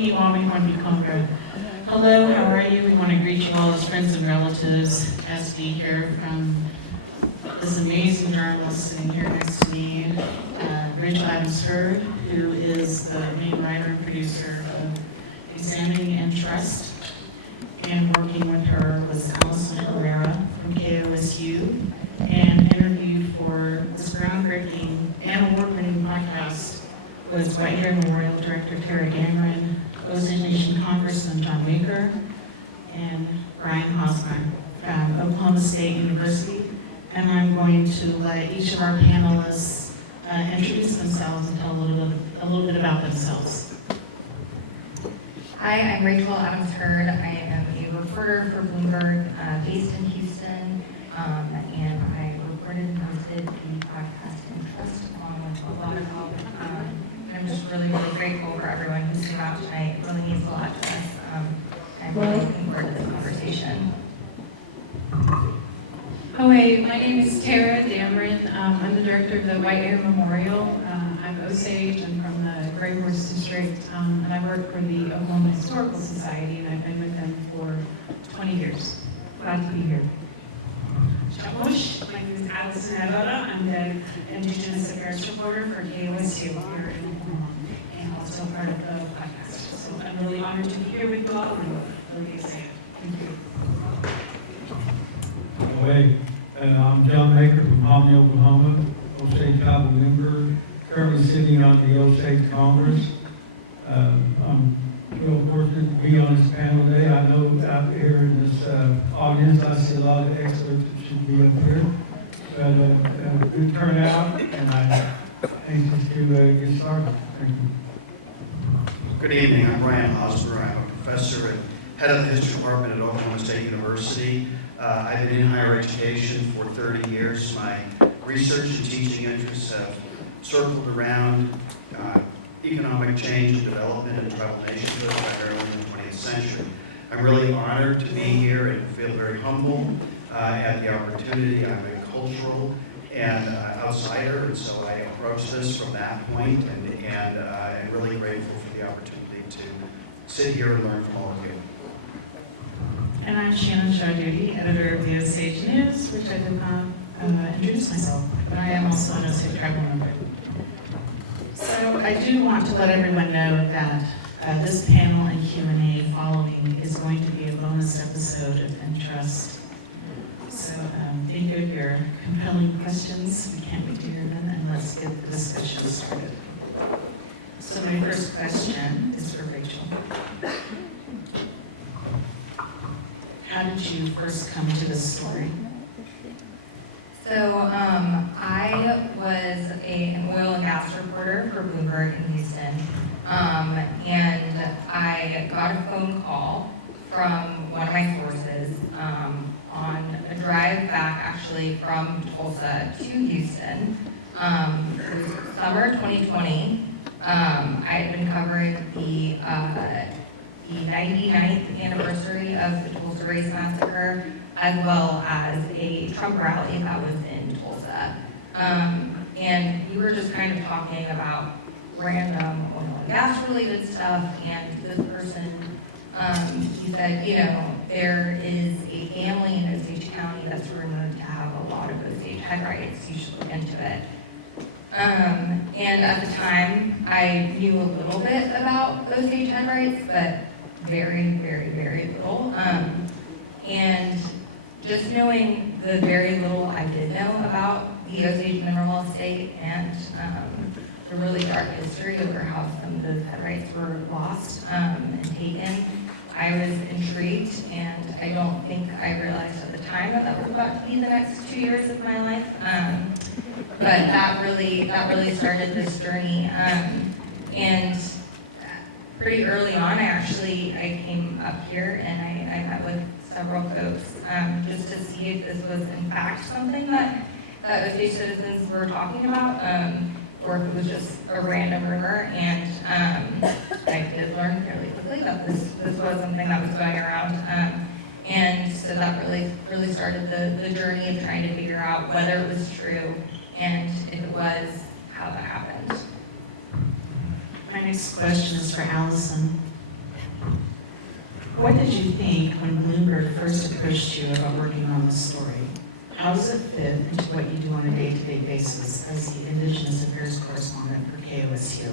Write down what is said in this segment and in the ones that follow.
Hello, how are you? We want to greet you all as friends and relatives as we hear from this amazing journalist sitting here next to me, Rachel Adams-Heard, who is the main writer and producer of Examining and Trust. And working with her was Allison Herrera from KOSU, and interviewed for this groundbreaking and award-winning podcast was White Hair Memorial Director Tara Damron, Osage Congressman John Baker, and Brian Hosmer from Oklahoma State University. And I'm going to let each of our panelists introduce themselves and tell a little bit about themselves. Hi, I'm Rachel Adams-Heard. I am a reporter for Bloomberg based in Houston, and I reported and hosted the podcast in Trust along with a lot of help. I'm just really, really grateful for everyone who came out tonight. It really means a lot to us. I'm really looking forward to this conversation. Hi, my name is Tara Damron. I'm the director of the White Hair Memorial. I'm Osage. I'm from the Gray Horse District, and I work for the Oklahoma Historical Society, and I've been with them for 20 years. Glad to be here. My name is Allison Herrera. I'm the Indigenous Affairs reporter for KOSU here in Oklahoma, and also part of the podcast. So I'm really honored to be here with you all, and really excited. Thank you. Hey, I'm John Baker from Homney, Oklahoma, Osage tribal member, currently sitting on the Osage Congress. I'm real fortunate to be on this panel today. I know out here in this audience, I see a lot of experts that should be up here. But a good turnout, and I'm anxious to get started. Thank you. Good evening. I'm Brian Hosmer. I'm a professor and head of the history department at Oklahoma State University. I've been in higher education for 30 years. My research and teaching interests have circled around economic change and development in tribal nationhood primarily in the 20th century. I'm really honored to be here and feel very humble at the opportunity. I'm a cultural and outsider, and so I approach this from that point, and I'm really grateful for the opportunity to sit here and learn from all of you. And I'm Shannon Shaw Duty, editor of the Osage News, which I did not introduce myself, but I am also an Osage tribal member. So I do want to let everyone know that this panel and Q&A following is going to be a bonus episode of Entrust. So think of your compelling questions. We can't wait to hear them, and let's get the discussion started. So my first question is for Rachel. How did you first come to this story? So I was an oil and gas reporter for Bloomberg in Houston, and I got a phone call from one of my sources on a drive back actually from Tulsa to Houston. It was summer 2020. I had been covering the 99th anniversary of the Tulsa Race Massacre, as well as a Trump rally that was in Tulsa. And we were just kind of talking about random oil and gas related stuff, and this person, he said, you know, there is a family in Osage County that's rumored to have a lot of Osage head rights. You should look into it. And at the time, I knew a little bit about Osage head rights, but very, very, very little. And just knowing the very little I did know about the Osage mineral estate and the really dark history over how some of those head rights were lost and taken, I was intrigued, and I don't think I realized at the time that was about to be the next 2 years of my life. But that really started this journey. And pretty early on, I came up here and I met with several folks just to see if this was in fact something that Osage citizens were talking about, or if it was just a random rumor. And I did learn fairly quickly that this was something that was going around. And so that really started the journey of trying to figure out whether it was true, and if it was, how that happened. My next question is for Allison. What did you think when Bloomberg first approached you about working on the story? How does it fit into what you do on a day-to-day basis as the Indigenous Affairs correspondent for KOSU?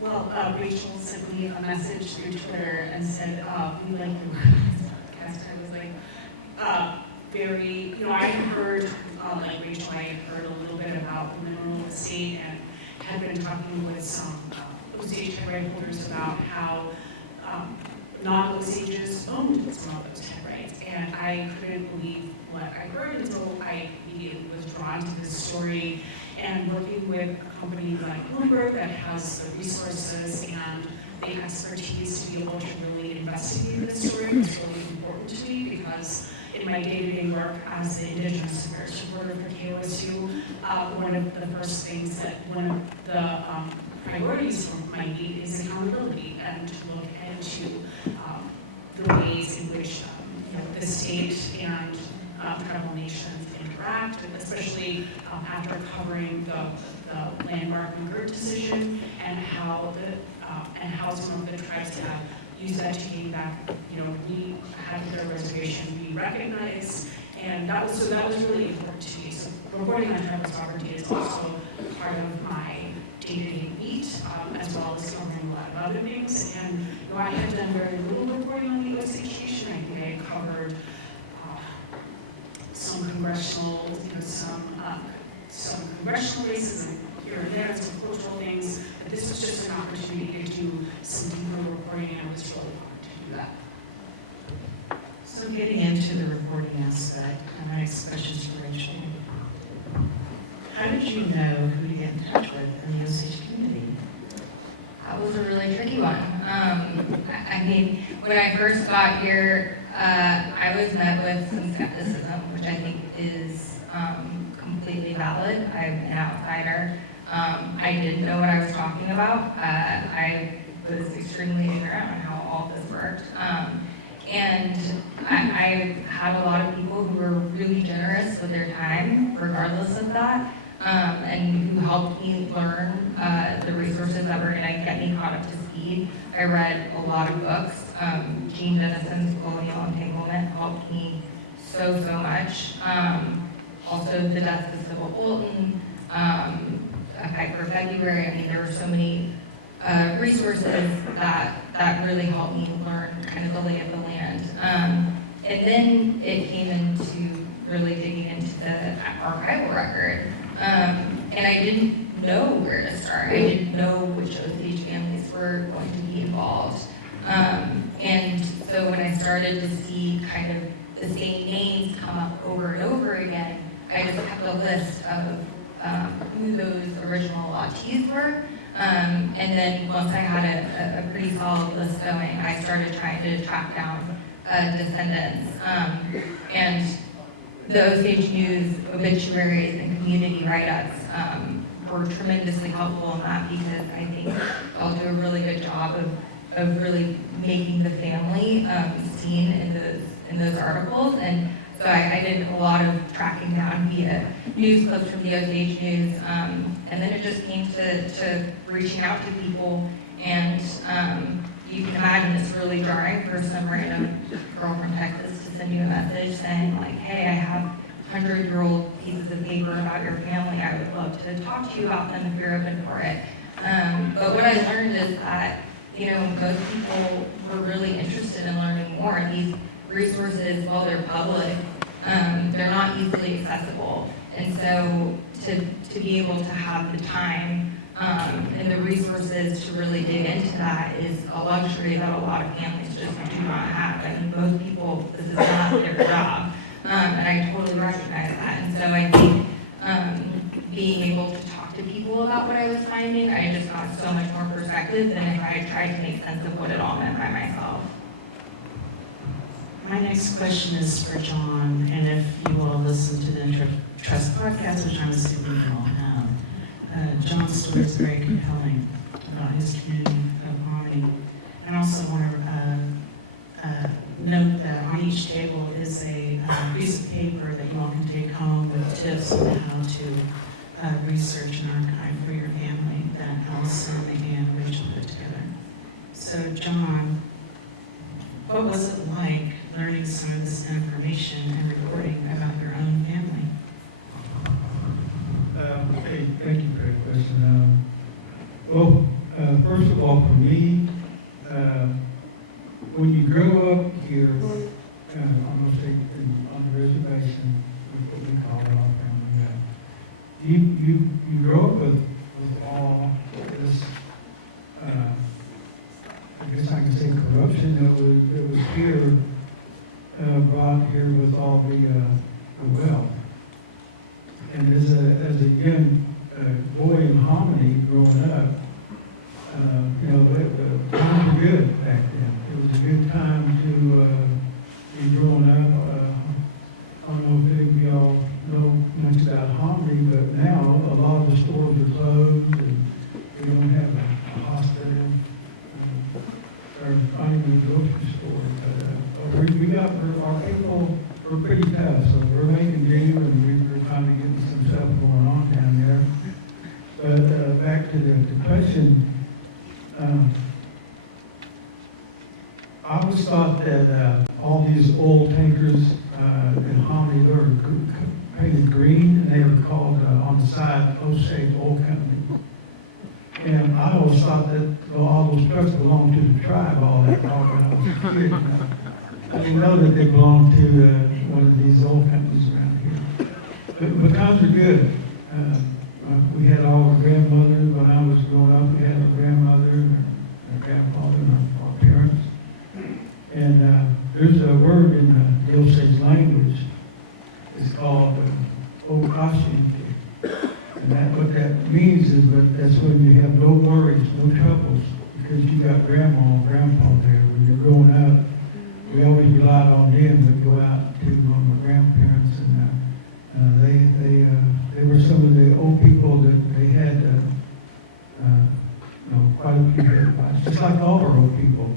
Well, Rachel sent me a message through Twitter and said, we like your podcast. I was like, very, I had heard, like Rachel, I had heard a little bit about the mineral estate and had been talking with some Osage right holders about how non-Osages owned some of those head rights. And I couldn't believe what I heard until I immediately was drawn to this story. And working with a company like Bloomberg that has the resources and the expertise to be able to really investigate this story was really important to me, because in my day-to-day work as the Indigenous Affairs reporter for KOSU, one of the first things that one of the priorities for my lead is accountability, and to look into the ways in which the state and tribal nations interact, especially after covering the landmark Lugar decision, and how some of the tribes have used that to gain back, we had their reservation be recognized, and that was really important to me. So reporting on tribal sovereignty is also part of my day-to-day beat, as well as covering a lot of other things. And I had done very little reporting on the Osage Nation. I think I covered some congressional, some congressional races and here and there, some cultural things. But this was just an opportunity to do some deeper reporting, and it was really fun to do that. So getting into the reporting aspect, my next question is for Rachel. How did you know who to get in touch with in the Osage community? That was a really tricky one. I mean, when I first got here, I was met with some skepticism, which I think is completely valid. I'm an outsider. I didn't know what I was talking about. I was extremely ignorant on how all this worked. And I had a lot of people who were really generous with their time, regardless of that, and who helped me learn the resources that were going to get me caught up to speed. I read a lot of books. Jean Dennison's Colonial Entanglement helped me so much. Also, The Death of Sybil Bolton, A Fight for February. I mean, there were so many resources that really helped me learn kind of the lay of the land. And then it came into really digging into the archival record. And I didn't know where to start. I didn't know which Osage families were going to be involved. And so when I started to see kind of the same names come up over and over again, I just kept a list of who those original allottees were. And then once I had a pretty solid list going, I started trying to track down descendants. And the Osage News obituaries and community write-ups were tremendously helpful in that, because I think I'll do a really good job of really making the family seen in those articles. And so I did a lot of tracking down via news clips from the Osage News, and then it just came to reaching out to people. And you can imagine it's really jarring for some random girl from Texas to send you a message saying like, hey, I have 100-year-old pieces of paper about your family. I would love to talk to you about them if you're open for it. But what I learned is that, most people were really interested in learning more. These resources, while they're public, they're not easily accessible. And so to be able to have the time and the resources to really dig into that is a luxury that a lot of families just do not have. I mean, most people, this is not their job. And I totally recognize that. And so I think being able to talk to people about what I was finding, I just got so much more perspective than if I had tried to make sense of what it all meant by myself. My next question is for John, and if you all listen to the Trust podcast, which I'm assuming you all have, John's story is very compelling about his community of harmony. And I also want to note that on each table is a piece of paper that you all can take home with tips on how to research and archive for your family that Allison and Rachel put together. So John, what was it like learning some of this information and reporting about your own family? Okay, thank you for that question. First of all, for me, when you grow up here, I'm going to say on the reservation, what we call it, our family, you grow up with all this, I guess I can say corruption that was here, brought here with all the wealth. And as a young boy in Hominy growing up, the times were good back then. It was a good time to be growing up. I don't know if any of y'all know much about Hominy, but now a lot of the stores are closed and we don't have a hospital or not even a grocery store. But we got our people were pretty tough, so we're making do and we're kind of getting some stuff going on down there. But back to the question. I always thought that all these oil tankers in Hominy were painted green, and they were called on the side Osage Oil Company. And I always thought that all those trucks belonged to the tribe, all that when I was a kid. I didn't know that they belonged to one of these oil companies around here. But times were good. We had all our grandmothers when I was growing up. We had our grandmother, our grandfather, and our parents. And there's a word in the Osage language. It's called KOSU. And what that means is that's when you have no worries, no troubles, because you got grandma and grandpa there. When you're growing up, we always relied on them to go out to my grandparents, and they were some of the old people that they had, quite a few advice. Just like all of our old people.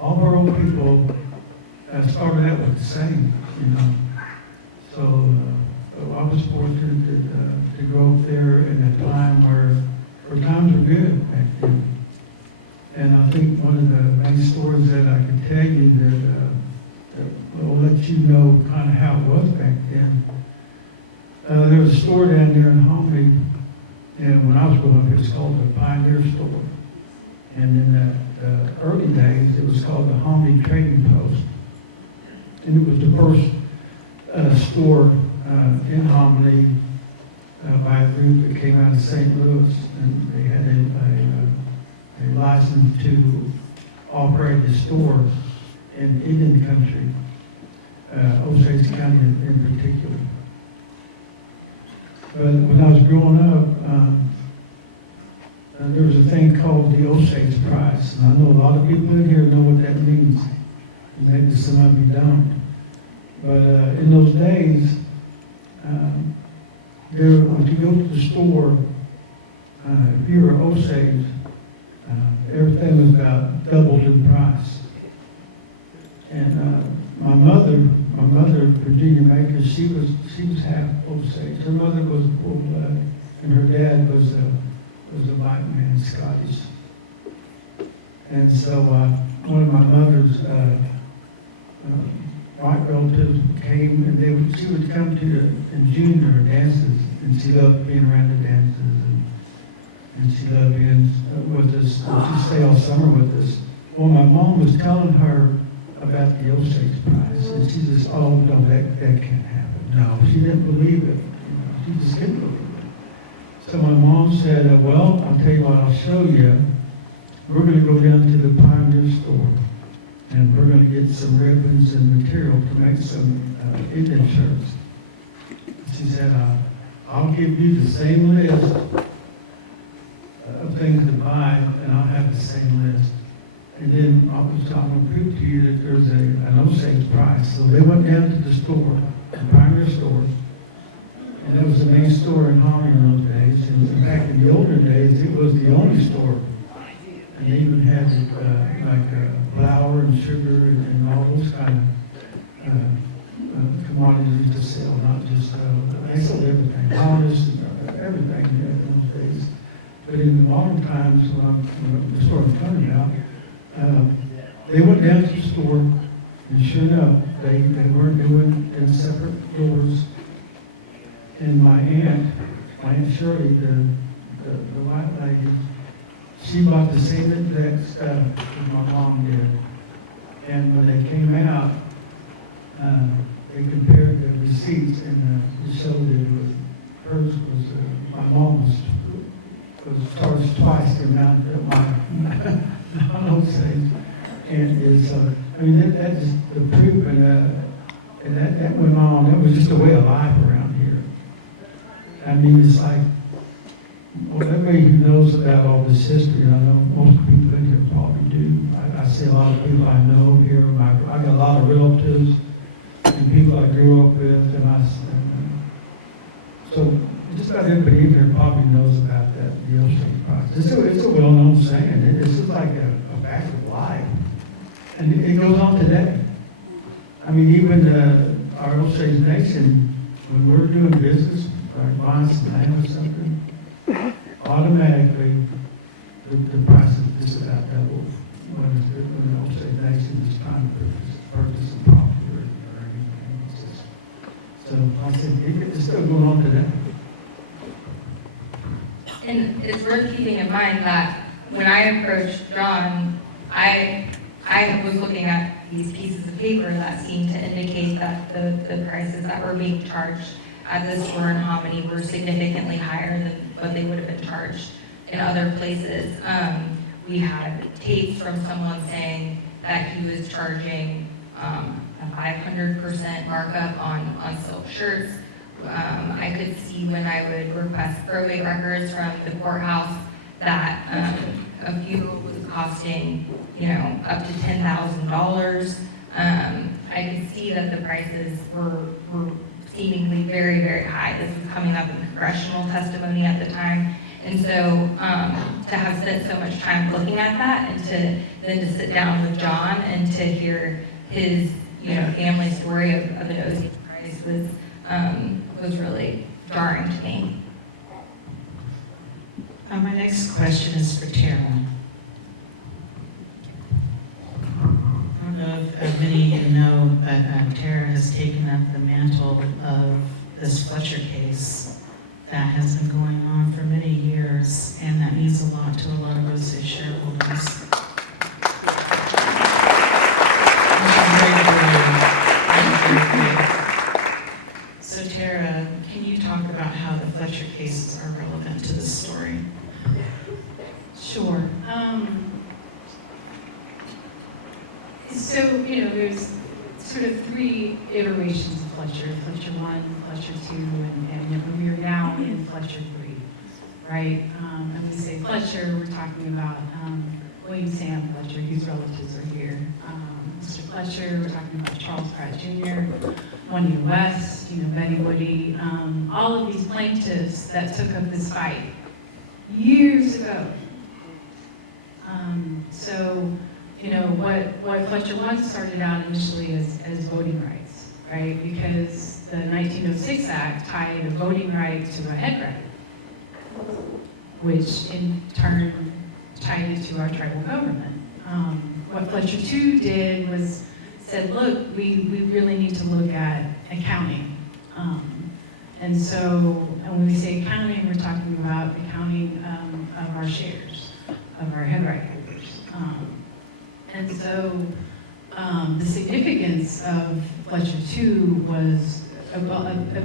All of our old people started out with the same, So I was fortunate to grow up there in a time where times were good back then. And I think one of the main stories that I can tell you that will let you know kind of how it was back then. There was a store down there in Hominy, and when I was growing up, it was called the Pioneer Store. And in the early days, it was called the Hominy Trading Post. And it was the first store in Hominy by a group that came out of St. Louis, and they had a license to operate a store in Indian country, Osage County in particular. But when I was growing up, there was a thing called the Osage Prize, and I know a lot of people in here know what that means. Maybe some of you don't. But in those days, when you go to the store, if you were Osage, everything was about doubled in price. And my mother, Virginia Maker, she was half Osage. Her mother was full blood, and her dad was a white man, Scottish. And so one of my mother's white relatives came, and she would come to in June to her dances, and she loved being around the dances, and she loved being with us. She'd stay all summer with us. Well, my mom was telling her about the Osage Prize, and she just, oh no, that can't happen. No, she didn't believe it. She just couldn't believe it. So my mom said, well, I'll tell you what, I'll show you. We're going to go down to the Pioneer Store, and we're going to get some ribbons and material to make some Indian shirts. She said, I'll give you the same list of things to buy, and I'll have the same list. And then I'm going to prove to you that there's an Osage Prize. So they went down to the store, the Pioneer Store, and that was the main store in Hominy in those days. And back in the older days, it was the only store. And they even had flour and sugar and all those kind of commodities to sell, not just, they sold everything, harness and everything in those days. But in the modern times, when the store I'm talking about, They went down to the store, and sure enough, they went in separate floors. And my aunt Shirley, the white lady, she bought the same exact stuff as my mom did. And when they came out, they compared the receipts, and it showed that hers was, my mom's was charged twice the amount that my own says. And it's, I mean, that's just the proof, and that went on. That was just a way of life around here. I mean, it's like, well, everybody who knows about all this history, and I know most people in here probably do. I see a lot of people I know here. I got a lot of relatives and people I grew up with, so just about everybody in here probably knows about that, the Osage process. It's a well-known saying. It's just like a fact of life. And it goes on today. I mean, even our Osage Nation, when we're doing business, like buying some land or something, automatically the price is just about double when the Osage Nation is trying to purchase some property or anything. So I said, it's still going on today. And it's worth keeping in mind that when I approached John, I was looking at these pieces of paper that seemed to indicate that the prices that were being charged at the store in Hominy were significantly higher than what they would have been charged in other places. We had tapes from someone saying that he was charging a 500% markup on silk shirts. I could see when I would request probate records from the courthouse that a few was costing, up to $10,000. I could see that the prices were seemingly very, very high. This was coming up in congressional testimony at the time. And so to have spent so much time looking at that, and then to sit down with John and to hear his family story of an Osage price was really jarring to me. My next question is for Tara. I don't know if many of you know, but Tara has taken up the mantle of this Fletcher case that has been going on for many years, and that means a lot to a lot of Osage shareholders. So Tara, can you talk about how the Fletcher cases are relevant to this story? Sure. So, there's sort of three iterations of Fletcher: Fletcher 1, Fletcher 2, and we are now in Fletcher 3, right? And when we say Fletcher, we're talking about William Sam Fletcher, whose relatives are here. Mr. Fletcher, we're talking about Charles Pratt Jr., Juanita West, Betty Woody, all of these plaintiffs that took up this fight years ago. What Fletcher 1 started out initially as voting rights, right? Because the 1906 Act tied a voting right to a head right, which in turn tied it to our tribal government. What Fletcher 2 did was said, look, we really need to look at accounting. And when we say accounting, we're talking about accounting of our shares, of our head right holders. The significance of Fletcher 2 was, a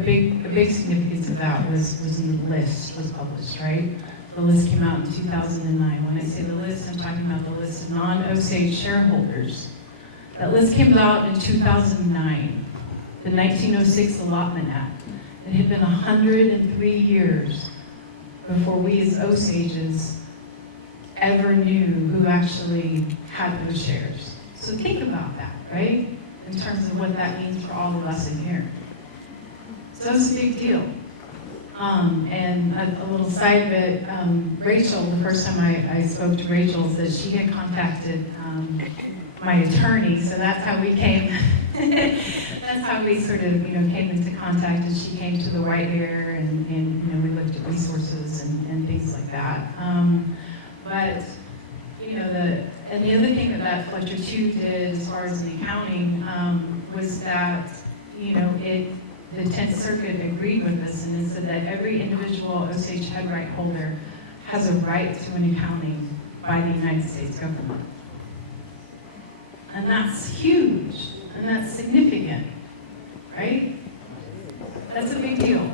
big significance of that was when the list was published, right? The list came out in 2009. When I say the list, I'm talking about the list of non-Osage shareholders. That list came out in 2009, the 1906 Allotment Act. It had been 103 years before we as Osages ever knew who actually had those shares. So think about that, right? In terms of what that means for all of us in here. So it's a big deal. And a little side bit, Rachel, the first time I spoke to Rachel, said she had contacted my attorney, so that's how we came. That's how we sort of, came into contact, and she came to the White Bear, and we looked at resources and things like that. And the other thing that Fletcher 2 did as far as the accounting was that, the 10th Circuit agreed with this and it said that every individual Osage head right holder has a right to an accounting by the United States government. And that's huge, and that's significant, right? That's a big deal.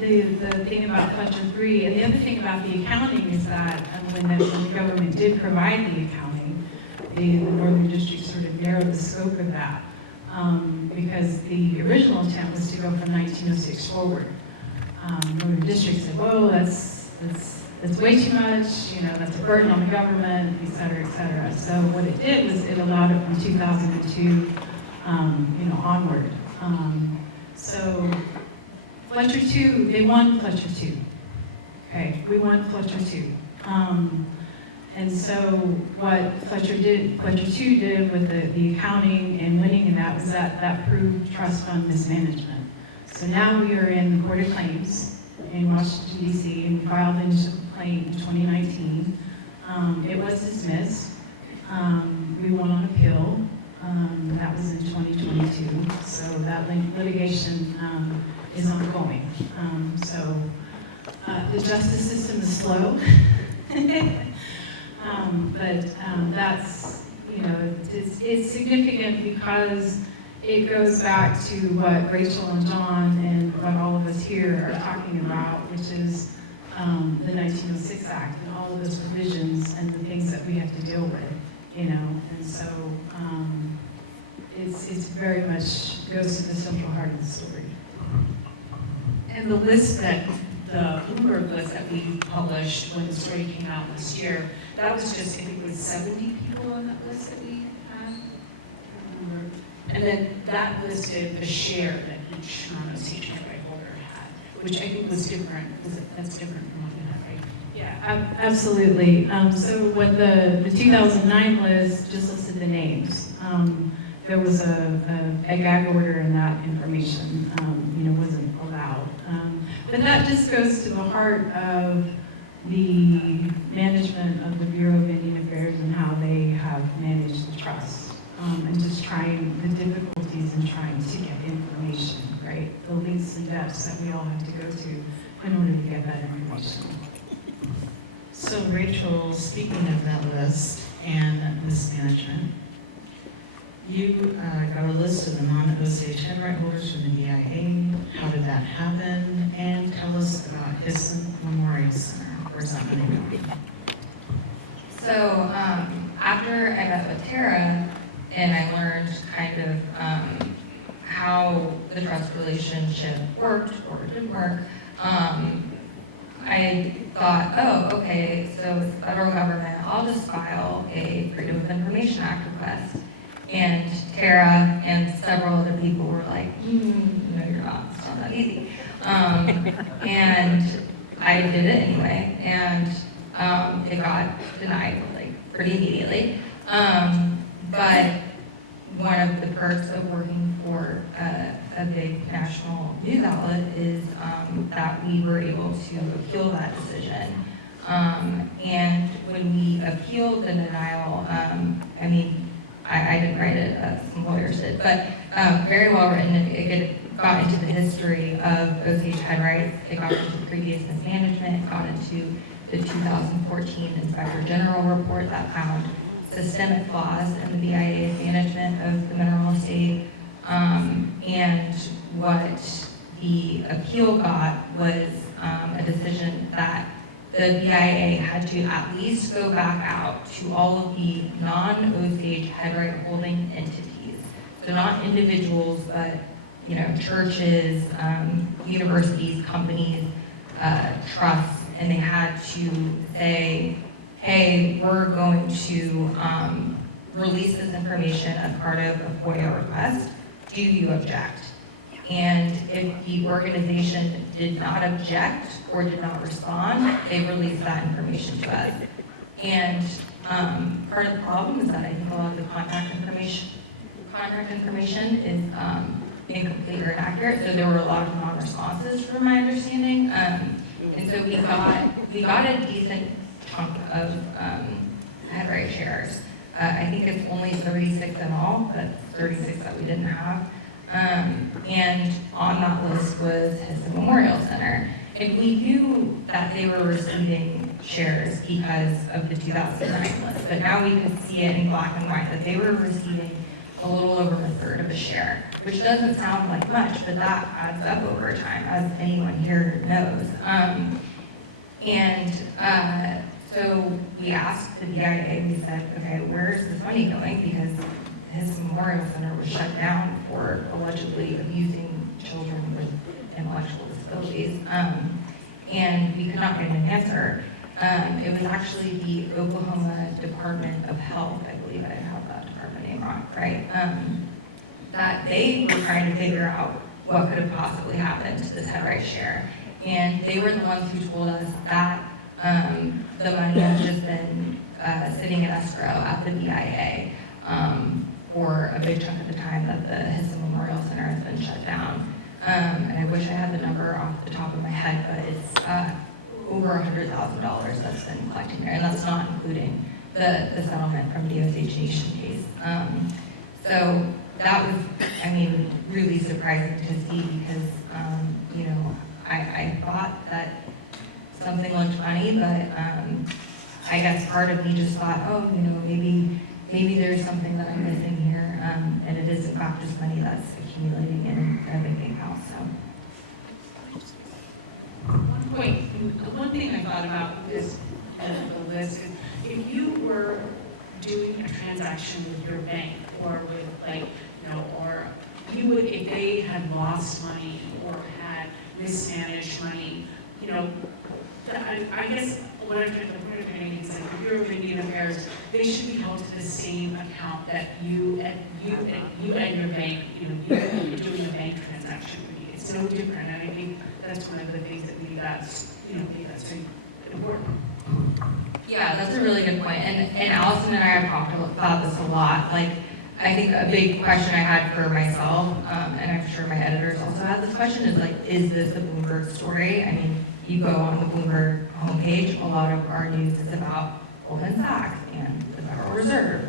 The thing about Fletcher 3, and the other thing about the accounting is that when the government did provide the accounting, the Northern District sort of narrowed the scope of that because the original intent was to go from 1906 forward. Northern District said, whoa, that's way too much, that's a burden on the government, et cetera, et cetera. So what it did was it allowed it from 2002, onward. So Fletcher 2, they won Fletcher 2. Okay, we won Fletcher 2. And so what Fletcher 2 did with the accounting and winning and that was that proved trust fund mismanagement. So now we are in the Court of Claims in Washington, D.C., and we filed an initial complaint in 2019. It was dismissed. We won on appeal. That was in 2022. So that litigation is ongoing. So the justice system is slow. But that's, it's significant because it goes back to what Rachel and John and what all of us here are talking about, which is the 1906 Act and all of those provisions and the things that we have to deal with, and so it's very much goes to the central heart of the story. And the list that, the Bloomberg list that we published when the story came out last year, that was just, I think it was 70 people on that list that we had. And then that listed the share that each non-Osage right holder had, which I think was different. That's different from what we had, right? Yeah, absolutely. So what the 2009 list just listed the names. There was a gag order and that information, wasn't allowed. But that just goes to the heart of the management of the Bureau of Indian Affairs and how they have managed the trust. And just trying the difficulties in trying to get information, right? The lengths and depths that we all have to go to in order to get that information. So Rachel, speaking of that list and mismanagement, you got a list of the non-Osage head right holders from the BIA. How did that happen? And tell us about Hosmer Memorial Center. Where's that money going? So after I met with Tara and I learned kind of how the trust relationship worked or didn't work, I thought, oh, okay, so it's the federal government, I'll just file a Freedom of Information Act request. And Tara and several other people were like, no, you're not, it's not that easy. And I did it anyway, and it got denied like pretty immediately. But one of the perks of working for a big national news outlet is that we were able to appeal that decision. And when we appealed the denial, I didn't write it, some lawyers did, but very well written. It got into the history of Osage head rights. It got into the previous mismanagement. It got into the 2014 Inspector General report that found systemic flaws in the BIA's management of the mineral estate. And what the appeal got was a decision that the BIA had to at least go back out to all of the non-Osage head right holding entities. So not individuals, but churches, universities, companies, trusts, and they had to say, hey, we're going to release this information as part of a FOIA request. Do you object? And if the organization did not object or did not respond, they released that information to us. And part of the problem is that I think a lot of the contact information is incomplete or inaccurate. So there were a lot of non-responses, from my understanding. And so we got a decent chunk of head right shares. I think it's only 36 in all, but 36 that we didn't have. And on that list was Hosmer Memorial Center. And we knew that they were receiving shares because of the 2009 list, but now we could see it in black and white that they were receiving a little over a third of a share, which doesn't sound like much, but that adds up over time, as anyone here knows. So we asked the BIA, we said, okay, where's this money going? Because his memorial center was shut down for allegedly abusing children with intellectual disabilities. And we could not get an answer. It was actually the Oklahoma Department of Health, I believe I have that department name wrong, right? That they were trying to figure out what could have possibly happened to this head right share. And they were the ones who told us that the money has just been sitting in escrow at the BIA for a big chunk of the time that the Hosmer Memorial Center has been shut down. And I wish I had the number off the top of my head, but it's over $100,000 that's been collecting there, and that's not including the settlement from the Osage Nation case. So that was, I mean, really surprising to see because, you know, I thought that something looked funny, but I guess part of me just thought, oh, you know, maybe there's something that I'm missing here, and it is in fact just money that's accumulating in a bank account. So. One thing I thought about this the list is if you were doing a transaction with your bank or with like, you know, or you would, if they had lost money or had mismanaged money, you know, I guess what I'm trying to make is like the Bureau of Indian Affairs, they should be held to the same account that you and your bank, you know, you're doing a bank transaction would be. It's no different, and I think that's one of the things that we that's very important. Yeah, that's a really good point. And Allison and I have talked about this a lot. Like, I think a big question I had for myself, and I'm sure my editors also had this question, is like, is this a Bloomberg story? I mean, you go on the Bloomberg homepage, a lot of our news is about Goldman Sachs and the Federal Reserve.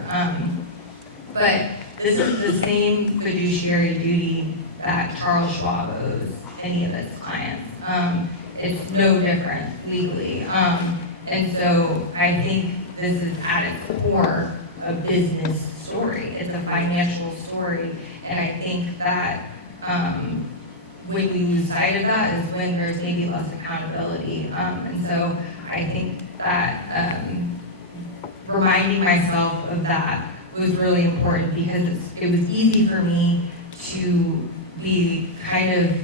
But this is the same fiduciary duty that Charles Schwab owes any of its clients. It's no different legally. And so I think this is at its core a business story. It's a financial story. And I think that when we lose sight of that is when there's maybe less accountability. And so I think that reminding myself of that was really important because it was easy for me to be kind of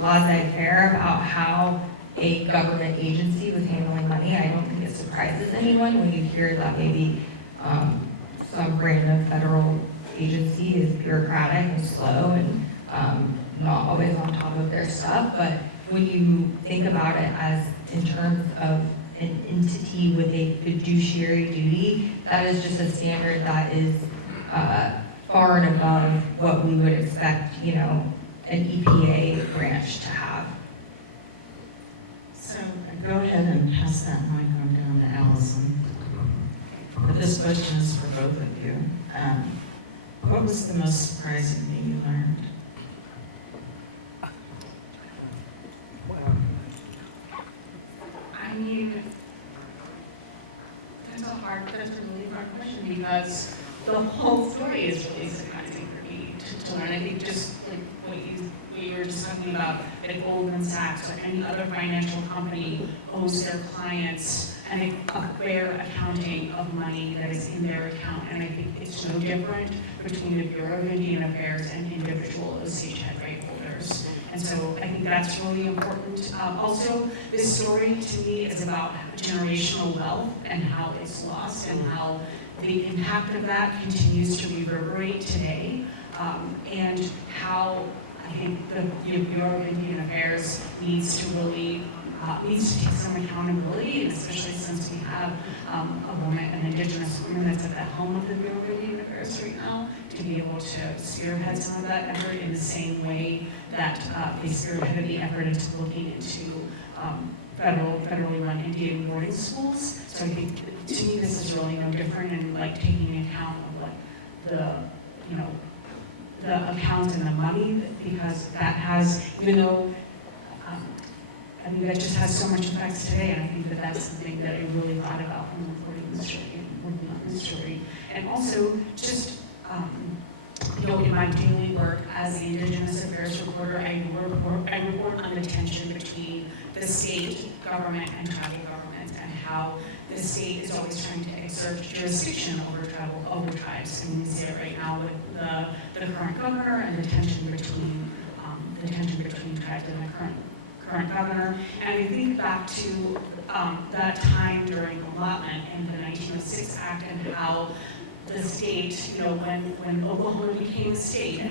laissez-faire about how a government agency was handling money. I don't think it surprises anyone when you hear that maybe some random federal agency is bureaucratic and slow and not always on top of their stuff. But when you think about it as in terms of an entity with a fiduciary duty, that is just a standard that is far and above what we would expect, you know, an EPA branch to have. So go ahead and pass that mic on down to Allison. But this question is for both of you. What was the most surprising thing you learned? I mean, that's a really hard question because the whole story is really surprising for me to learn. I think just like what you were just talking about, like Goldman Sachs or any other financial company owes their clients a fair accounting of money that is in their account. And I think it's no different between the Bureau of Indian Affairs and individual Osage head right holders. And so I think that's really important. Also, this story to me is about generational wealth and how it's lost and how the impact of that continues to reverberate today, and how I think the Bureau of Indian Affairs needs to really take some accountability, especially since we have a woman, an Indigenous woman that's at the helm of the Bureau of Indian Affairs right now, to be able to spearhead some of that effort in the same way that they spearheaded the effort into looking into federally run Indian boarding schools. So So I think, to me, this is really no different, and like taking account of what the, you know, the account and the money, because that has, even though, I mean, that just has so much effects today, and I think that that's something that I really thought about when reporting this story and working on this story. And also, just, you know, in my daily work as the Indigenous Affairs reporter, I report on the tension between the state government and tribal government, and how the state is always trying to exert jurisdiction over tribes. And we see it right now with the current governor and the tension between tribes and the current governor. And I think back to that time during allotment in the 1906 Act, and how the state, you know, when Oklahoma became a state, and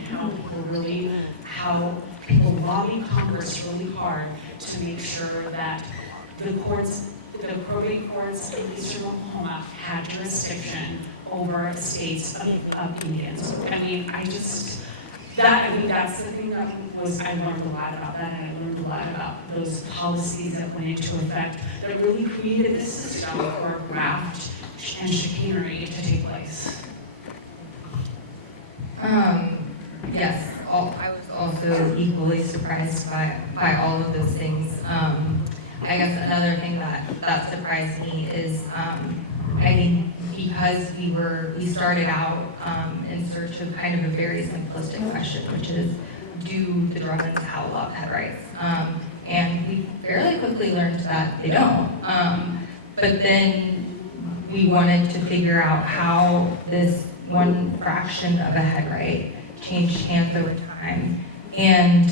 how people lobbied Congress really hard to make sure that the probate courts in eastern Oklahoma had jurisdiction over estates of Indians. I mean, that's the thing that I learned a lot about that, and I learned a lot about those policies that went into effect that really created this system for graft and chicanery to take place. Yes, I was also equally surprised by all of those things. I guess another thing that surprised me is, I mean, because we started out in search of kind of a very simplistic question, which is, do the Drummonds outlaw pet rights? And we fairly quickly learned that they don't. But then we wanted to figure out how this one fraction of a head right changed hands over time. And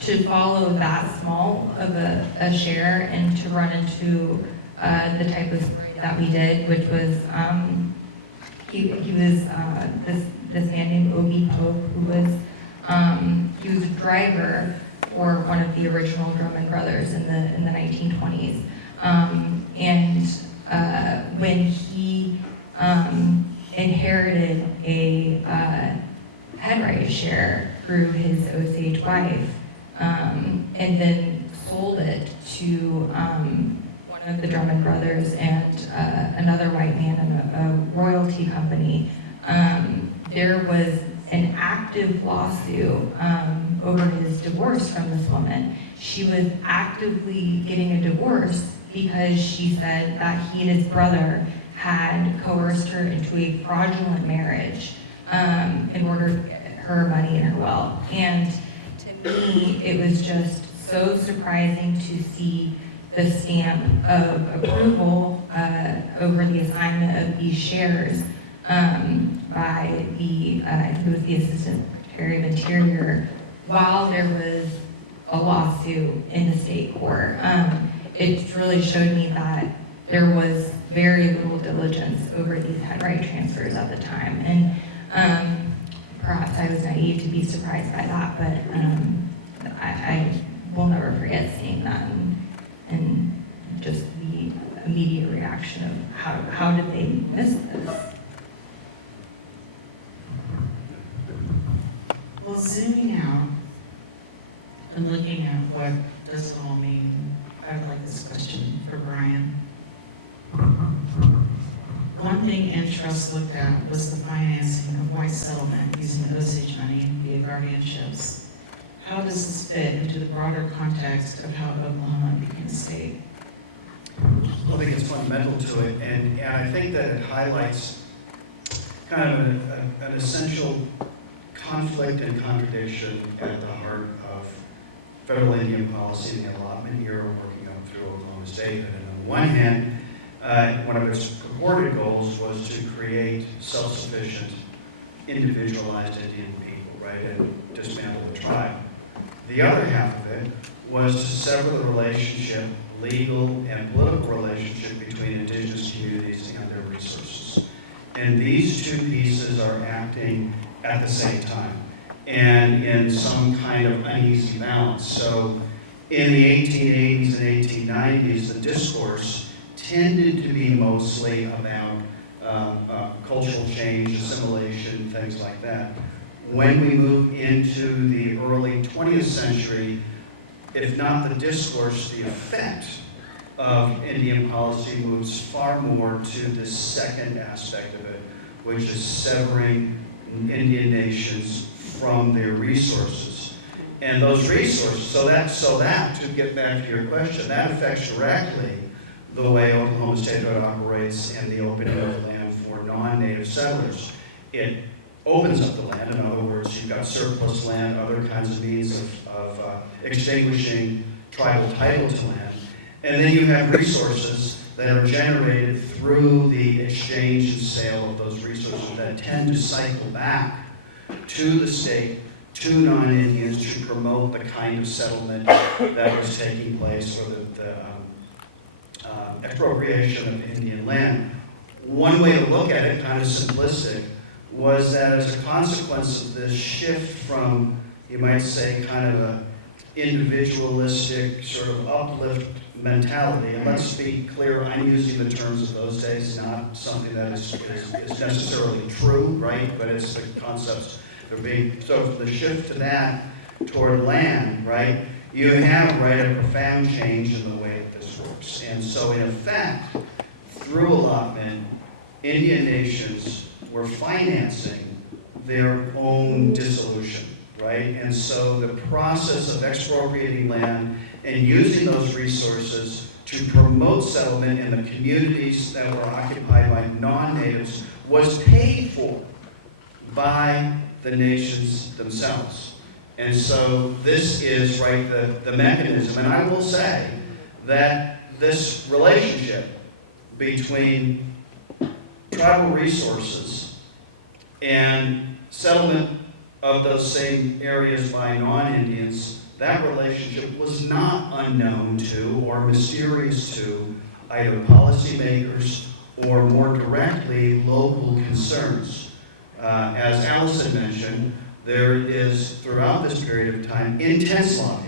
to follow that small of a share and to run into the type of story that we did, which was he was this man named Ogie Pope, who was he was a driver for one of the original Drummond brothers in the 1920s, and when he inherited a head right share through his Osage wife, and then sold it to one of the Drummond brothers and another white man in a royalty company. There was an active lawsuit over his divorce from this woman. She was actively getting a divorce because she said that he and his brother had coerced her into a fraudulent marriage in order to get her money and her wealth. And to me, it was just so surprising to see the stamp of approval over the assignment of these shares by who was the Assistant Secretary of Interior, while there was a lawsuit in the state court. It really showed me that there was very little diligence over these head right transfers at the time. And perhaps I was naive to be surprised by that, but I will never forget seeing that and just the immediate reaction of how did they miss this? Well, zooming out and looking at what does it all mean, I would like this question for Brian. One thing Trust looked at was the financing of white settlement using Osage money via guardianships. How does this fit into the broader context of how Oklahoma became a state? I think it's fundamental to it, and I think that it highlights kind of an essential conflict and contradiction at the heart of federal Indian policy and the allotment era working up through Oklahoma State. And on the one hand, one of its purported goals was to create self-sufficient, individualized Indian people, right, and dismantle the tribe. The other half of it was to sever the relationship, legal and political relationship between indigenous communities and their resources. And these two pieces are acting at the same time and in some kind of uneasy balance. So in the 1880s and 1890s, the discourse tended to be mostly about cultural change, assimilation, things like that. When we move into the early 20th century, if not the discourse, the effect of Indian policy moves far more to the second aspect of it, which is severing Indian nations from their resources. And those resources, so that, to get back to your question, that affects directly the way Oklahoma statehood operates and the opening of land for non-native settlers. It opens up the land. In other words, you've got surplus land, other kinds of means of extinguishing tribal title to land. And then you have resources that are generated through the exchange and sale of those resources that tend to cycle back to the state, to non-Indians, to promote the kind of settlement that was taking place, or the expropriation of Indian land. One way to look at it, kind of simplistic, was that as a consequence of this shift from, you might say, kind of a individualistic sort of uplift mentality, and let's be clear, I'm using the terms of those days, not something that is necessarily true, right? But it's the concepts that are being, so the shift to that toward land, right? You have, right, a profound change in the way that this works. And so in effect, through allotment, Indian nations were financing their own dissolution, right? And so the process of expropriating land and using those resources to promote settlement in the communities that were occupied by non-natives was paid for by the nations themselves. And so this is, right, the mechanism. And I will say that this relationship between tribal resources and settlement of those same areas by non-Indians, that relationship was not unknown to or mysterious to either policymakers or more directly local concerns. As Allison mentioned, there is, throughout this period of time, intense lobbying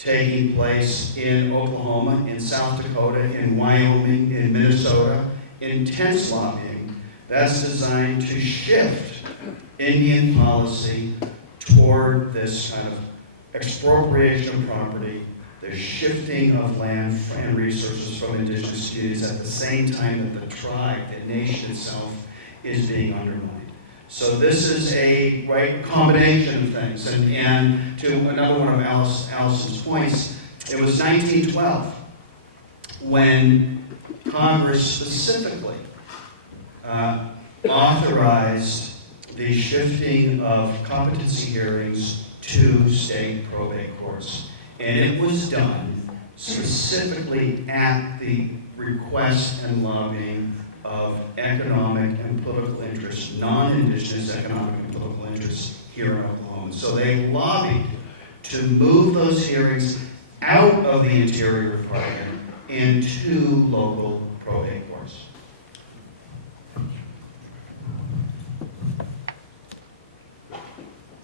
taking place in Oklahoma, in South Dakota, in Wyoming, in Minnesota, intense lobbying that's designed to shift Indian policy toward this kind of expropriation of property, the shifting of land and resources from indigenous communities at the same time that the tribe, the nation itself, is being undermined. So this is a right combination of things. And to another one of Allison's points, it was 1912 when Congress specifically authorized the shifting of competency hearings to state probate courts. And it was done specifically at the request and lobbying of economic and political interests, non-indigenous economic and political interests here in Oklahoma. So they lobbied to move those hearings out of the Interior Department into local probate courts.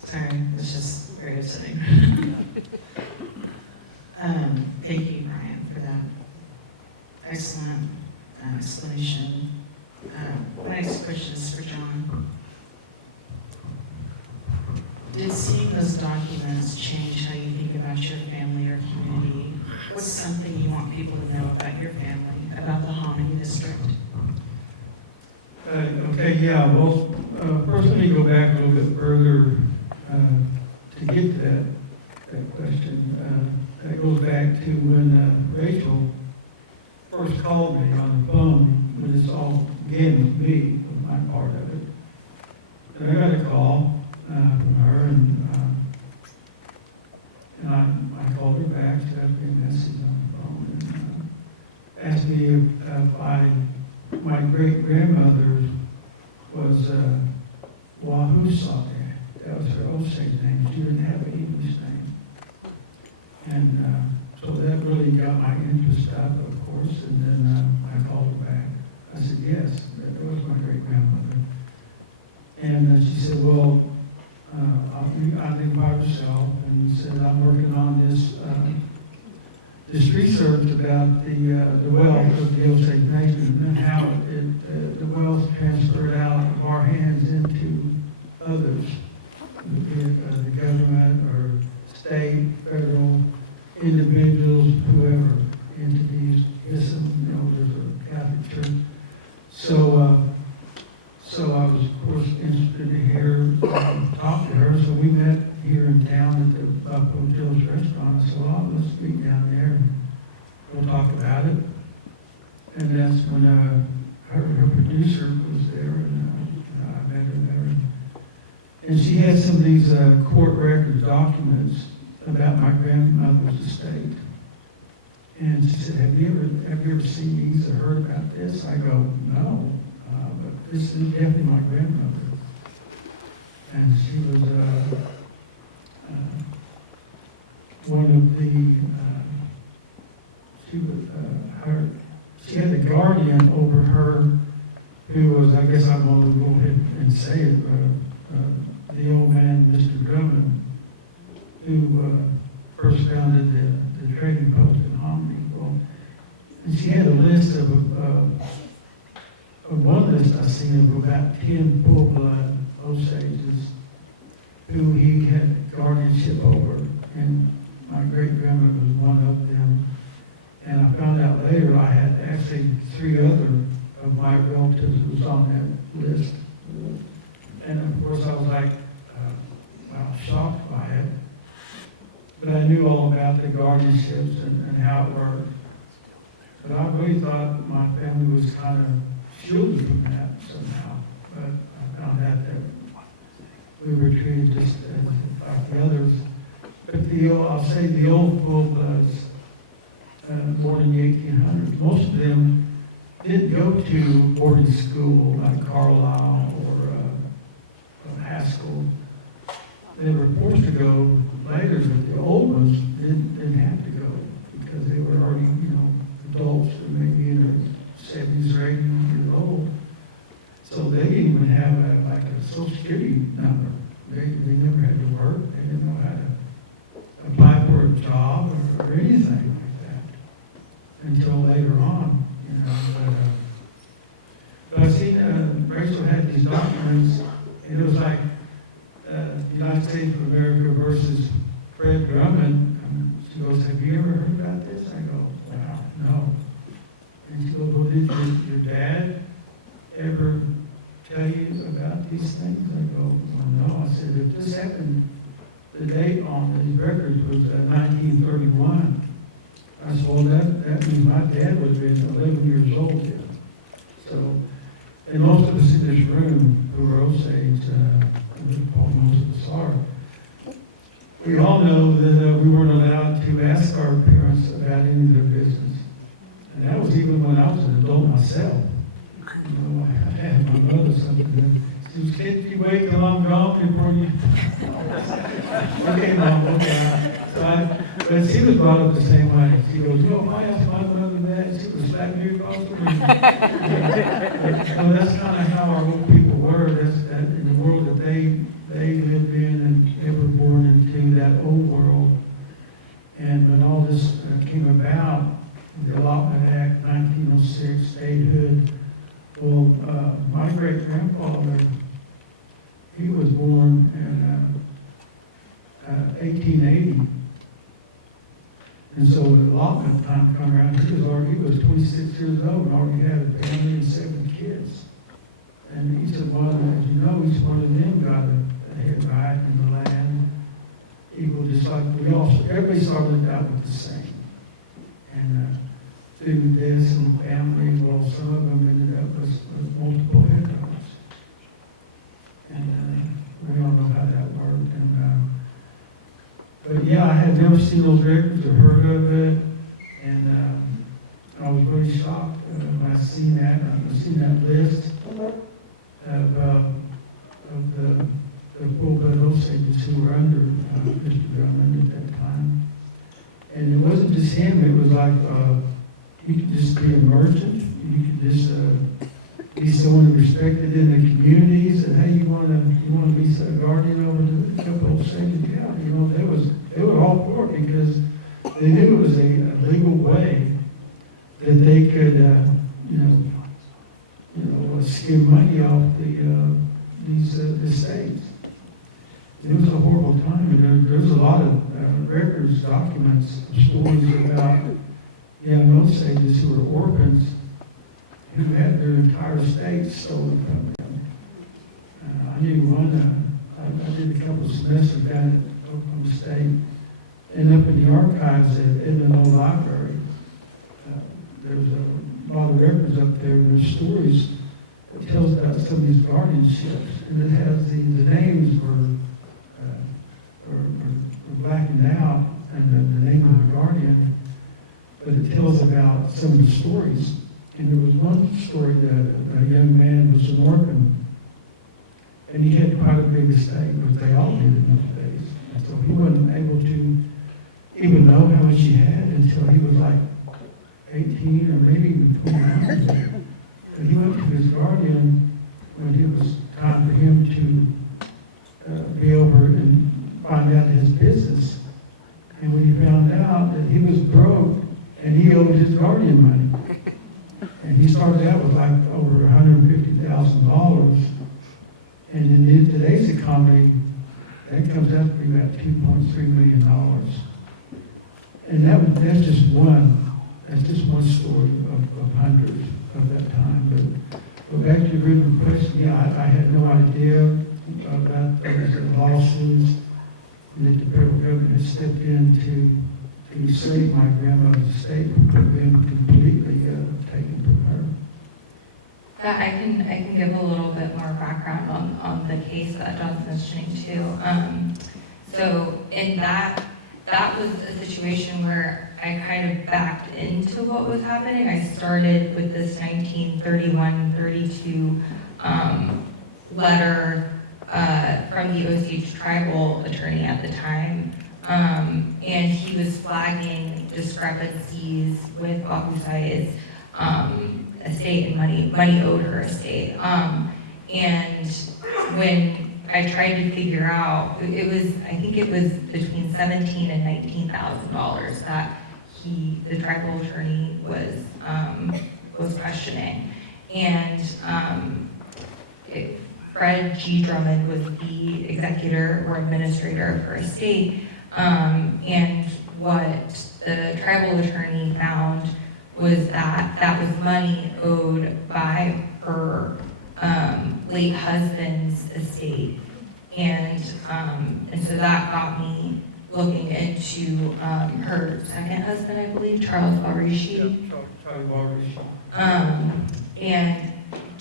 Sorry, it's just very upsetting. Thank you, Brian, for that excellent explanation. My next question is for John. Did seeing those documents change how you think about your family or community? What's something you want people to know about your family, about the Hominy District? Okay, yeah, well, first let me go back a little bit further to get to that question. That goes back to when Rachel first called me on the phone, when this all began with me, with my part of it. And I got a call from her, and I called her back. She left me a message on the phone and asked me if my great-grandmother was Pawhuska. That was her Osage name. She didn't have an English name. And so that really got my interest up, of course, and then I called her back. I said, yes, that was my great-grandmother. And she said, well, I think by herself, and said, I'm working on this research about the wealth of the Osage Nation and how the wealth transferred out of our hands into others, be it the government or state, federal, individuals, whoever, entities, was, of course, interested to hear, talk to her, so we met here in town at the Buffalo Joe's restaurant. So let's meet down there, and we'll talk about it. And that's when her producer was there, and I met her there. And she had some of these court records documents about my grandmother's estate. And she said, have you ever seen these or heard about this? I go, no, but this is definitely my grandmother. And she was one of the, she had a guardian over her who was, I guess I'm going to go ahead and say it, the old man, Mr. Drummond, who first founded the trading post in Hominy. Well, and she had a list of one list I seen of about 10 full-blood Osages who he had guardianship over, and my great-grandmother was one of them. And I found out later I had actually 3 other of my relatives who was on that list. And of course I was like, shocked by it. But I knew all about the guardianships and how it worked. But I really thought my family was kind of shielded from that somehow. But I found out that we were treated just like the others. But I'll say the old full-bloods, born in the 1800s, most of them didn't go to boarding school like Carlisle or Haskell. They were forced to go later, but the old ones didn't have to go because they were already, adults, or maybe in their 70s or 80s years old. So they didn't even have a Social Security number. They never had to work. They didn't know how to apply for a job or anything like that until later on. But I seen Rachel had these documents, and it was like United States of America versus Fred Drummond. She goes, have you ever heard about this? I go, wow, no. And she goes, well, did your dad ever tell you about these things? I go, well, no. I said, if this happened, the date on these records was 1931. I said, well, that means my dad would have been 11 years old then. So, and most of us in this room who are Osage, most of us are, we all know that we weren't allowed to ask our parents about any of their business. And that was even when I was an adult myself. I had my mother something. She was, can't you wait till I'm gone before you... Okay, Mom, okay. But she was brought up the same way. She goes, I asked my mother that. She was slapping me across the room. So that's kind of how our old people were. That's that in the world that they lived in, and they were born into that old world. And when all this came about, the Allotment Act, 1906, statehood, well, my great-grandfather, he was born in 1880. And so when the allotment time come around, he was 26 years old and already had a family and 7 kids. And he said, well, as you know, each one of them got a head right in the land. Equal, just like everybody started out with the same. And through this and family, well, some of them ended up with multiple head rights. And we all know how that worked. But yeah, I had never seen those records or heard of it, and I was really shocked when I seen that. That list of the full-blood Osages who were under Mr. Drummond at that time. And it wasn't just him, it was like you could just be a merchant, you could just be someone respected in the communities, and hey, you want to be a guardian over the couple of Osage County. They were all for it because they knew it was a legal way that they could, skim money off these estates. It was a horrible time, and there's a lot of records, documents, stories about young Osages who were orphans who had their entire estate stolen from them. I knew one, I did a couple of semesters down at Oklahoma State, and up in the archives at Illinois Library, there's a lot of records up there, and there's stories that tells about some of these guardianships, and it has the names were blackened out, and the name of the guardian, but it tells about some of the stories. And there was one story that a young man was an orphan, and he had quite a big estate, but they all did in those days. And so he wasn't able to even know how much he had until he was like 18 or maybe even 21. But he went to his guardian when it was time for him to be over and find out his business. And when he found out that he was broke and he owed his guardian money, and he started out with like over $150,000, and in today's economy, that comes out to be about $2.3 million. And that's just one story of hundreds of that time. But back to your original question, yeah, I had no idea about those lawsuits, and that the federal government had stepped in to save my grandmother's estate from being completely taken from her. That I can give a little bit more background on the case that John's mentioning too. So in that was a situation where I kind of backed into what was happening. I started with this 1931-32 letter from the Osage tribal attorney at the time. And he was flagging discrepancies with Pawhuska's estate and money owed her estate. And when I tried to figure out, I think it was between $17,000 and $19,000 that the tribal attorney was questioning. And Fred G. Drummond was the executor or administrator of her estate. And what the tribal attorney found was that was money owed by her late husband's estate. And so that got me looking into her second husband, I believe, Charles Valrishi. Charles Valrishi. And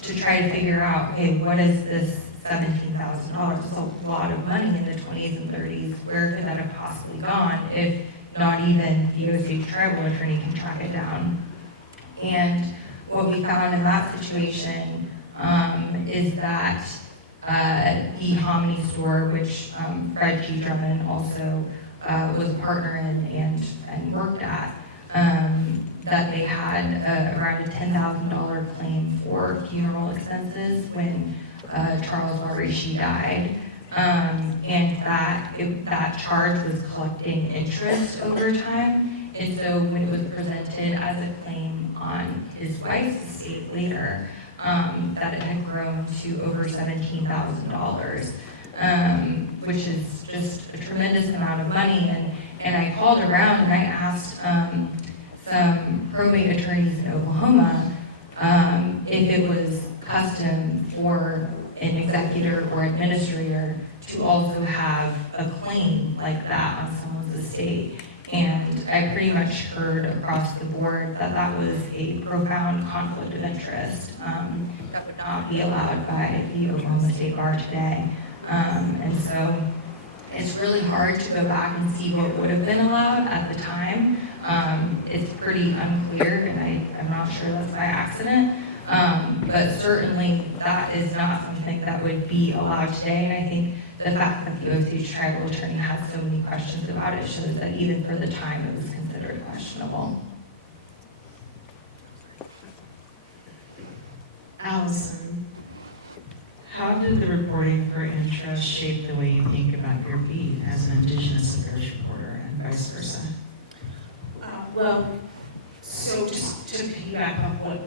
to try to figure out, okay, what is this $17,000? It's a lot of money in the 20s and 30s. Where could that have possibly gone if not even the Osage tribal attorney can track it down? And what we found in that situation is that the Hominy store, which Fred G. Drummond also was a partner in and worked at, that they had around a $10,000 claim for funeral expenses when Charles Valrishi died, and that charge was collecting interest over time. And so when it was presented as a claim on his wife's estate later, that it had grown to over $17,000, which is just a tremendous amount of money. And I called around and I asked some probate attorneys in Oklahoma if it was custom for an executor or administrator to also have a claim like that on someone's estate. And I pretty much heard across the board that that was a profound conflict of interest that would not be allowed by the Oklahoma State Bar today. And so it's really hard to go back and see what would have been allowed at the time. It's pretty unclear, and I'm not sure that's by accident. But certainly that is not something that would be allowed today. And I think the fact that the Osage tribal attorney had so many questions about it shows that even for the time it was considered questionable. Allison, how did the reporting for interest shape the way you think about your beat as an Indigenous affairs reporter and vice versa? Well, so just to piggyback on what,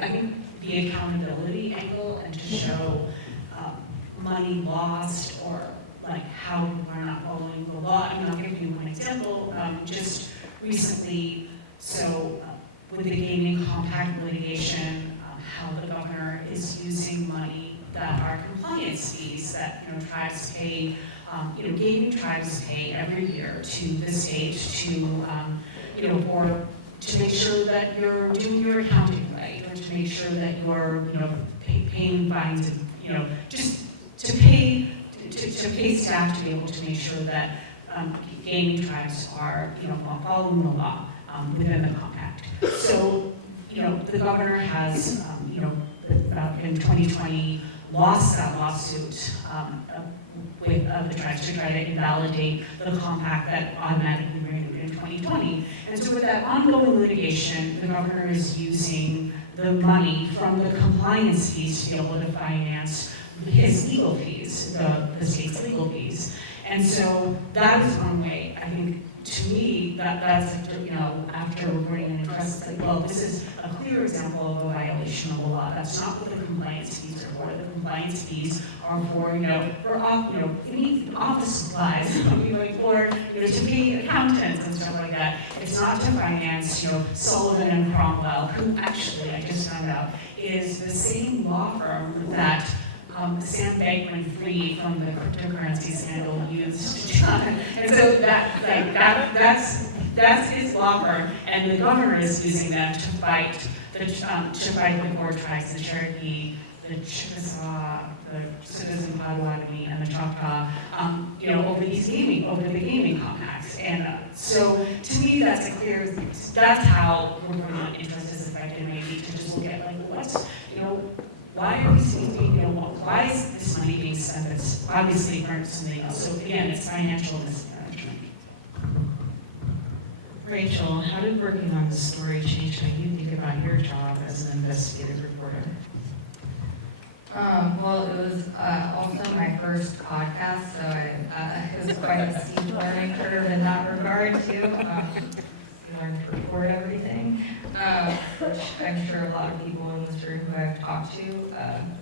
I think the accountability angle and to show money lost or like how we're not following the law. I mean, I'll give you one example. Just recently, with the gaming compact litigation, how the governor is using money that are compliance fees that, tribes pay, gaming tribes pay every year to the state to make sure that you're doing your accounting right, or to make sure that you're, paying fines and, just to pay staff to be able to make sure that gaming tribes are, following the law within the compact. So, the governor has, in 2020, lost that lawsuit with the tribes to try to invalidate the compact that automatically renewed in 2020. And so with that ongoing litigation, the governor is using the money from the compliance fees to be able to finance his legal fees, the state's legal fees. And so that is one way, I think, to me, that's, after reporting in the press, it's like, well, this is a clear example of a violation of the law. That's not what the compliance fees are for. The compliance fees are for, office supplies, for, to pay accountants and stuff like that. It's not to finance, Sullivan and Cromwell, who actually, I just found out, is the same law firm that Sam Bankman-Fried from the cryptocurrency scandal used to and so that's his law firm, and the governor is using them to fight the core tribes, the Cherokee, the Chickasaw, the Citizen Potawatomi, and the Choctaw, over the gaming compacts. And so to me, that's how reporting on interest is affected, maybe to just look at why are these things being, why is this money being spent that's obviously for something else? So again, it's financial mismanagement. Rachel, how did working on this story change how you think about your job as an investigative reporter? Well, it was also my first podcast, so it was quite a steep learning curve in that regard too. Learned to record everything, which I'm sure a lot of people in this room who I've talked to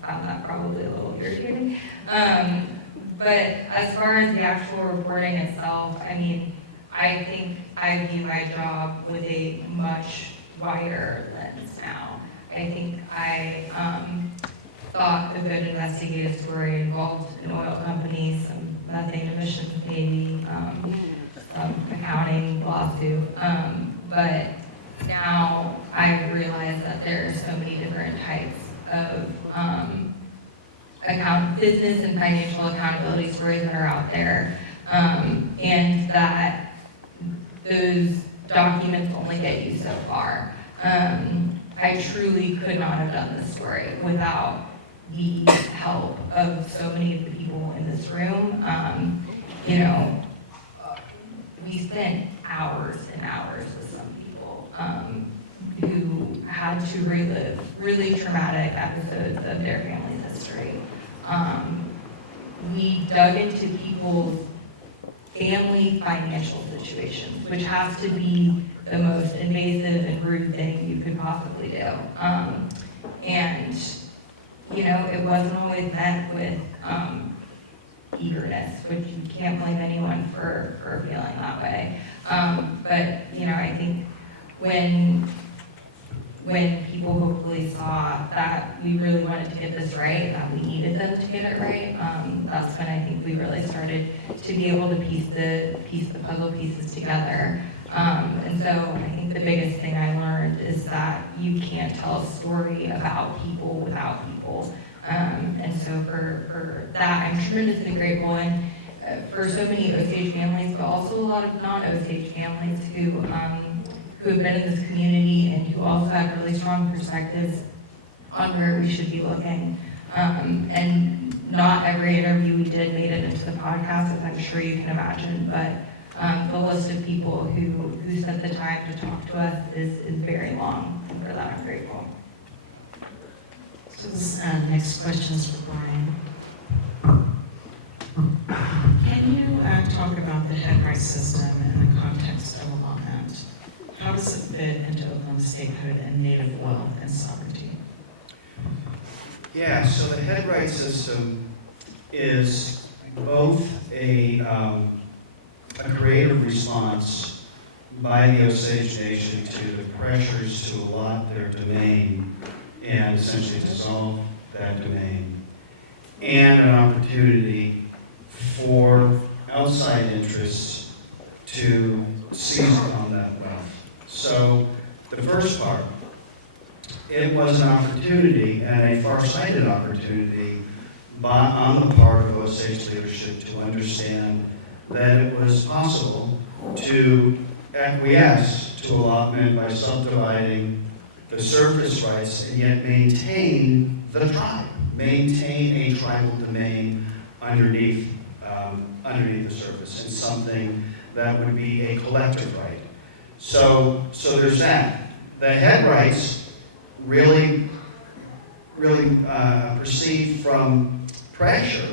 found that probably a little irritating. But as far as the actual reporting itself, I mean, I think I view my job with a much wider lens now. I think I thought a good investigative story involved an oil company, some methane emissions maybe, accounting lawsuit, but now I realize that there are so many different types of business and financial accountability stories that are out there, and that those documents only get you so far. I truly could not have done this story without the help of so many of the people in this room. We spent hours and hours with some people who had to relive really traumatic episodes of their family's history. We dug into people's family financial situations, which has to be the most invasive and rude thing you could possibly do. And, it wasn't always met with eagerness, which you can't blame anyone for feeling that way. But, I think when people hopefully saw that we really wanted to get this right, that we needed them to get it right, that's when I think we really started to be able to piece the puzzle pieces together. And so I think the biggest thing I learned is that you can't tell a story about people without people. And so for that, I'm tremendously grateful, and for so many Osage families, but also a lot of non-Osage families who have been in this community and who also have really strong perspectives on where we should be looking. And not every interview we did made it into the podcast, as I'm sure you can imagine, but the list of people who spent the time to talk to us is very long, and for that I'm grateful. So this next question is for Brian. Can you talk about the head right system in the context of allotment? How does it fit into Oklahoma statehood and native wealth and sovereignty? Yeah, so the head right system is both a creative response by the Osage Nation to the pressures to allot their domain and essentially dissolve that domain. and an opportunity for outside interests to seize upon that wealth. So the first part, it was an opportunity and a far-sighted opportunity on the part of Osage leadership to understand that it was possible to acquiesce to allotment by subdividing the surface rights and yet maintain the tribe, maintain a tribal domain underneath the surface, and something that would be a collective right. So there's that. The head rights really proceed from pressure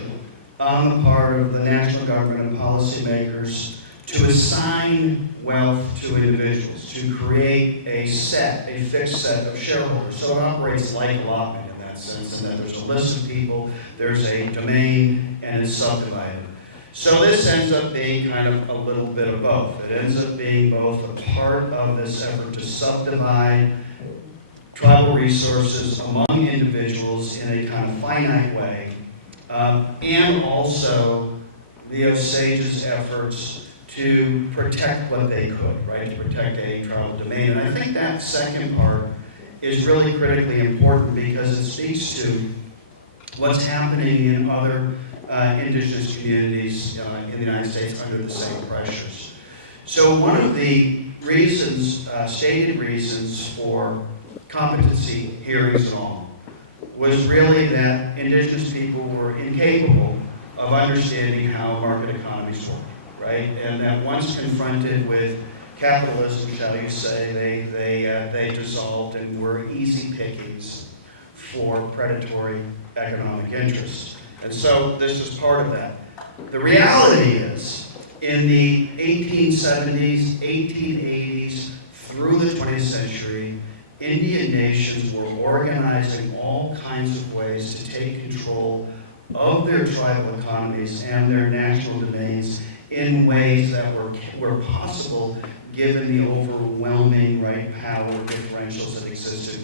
on the part of the national government and policymakers to assign wealth to individuals, to create a fixed set of shareholders. So it operates like allotment in that sense, and that there's a list of people, there's a domain, and it's subdivided. So this ends up being kind of a little bit of both. It ends up being both a part of this effort to subdivide tribal resources among individuals in a kind of finite way, and also the Osage's efforts to protect what they could, right? To protect a tribal domain. And I think that second part is really critically important because it speaks to what's happening in other indigenous communities in the United States under the same pressures. So one of the reasons, stated reasons for competency hearings at all was really that indigenous people were incapable of understanding how market economies work, right? And that once confronted with capitalism, shall you say, they dissolved and were easy pickings for predatory economic interests. And so this is part of that. The reality is, in the 1870s, 1880s, through the 20th century, Indian nations were organizing all kinds of ways to take control of their tribal economies and their national domains in ways that were possible given the overwhelming power differentials that existed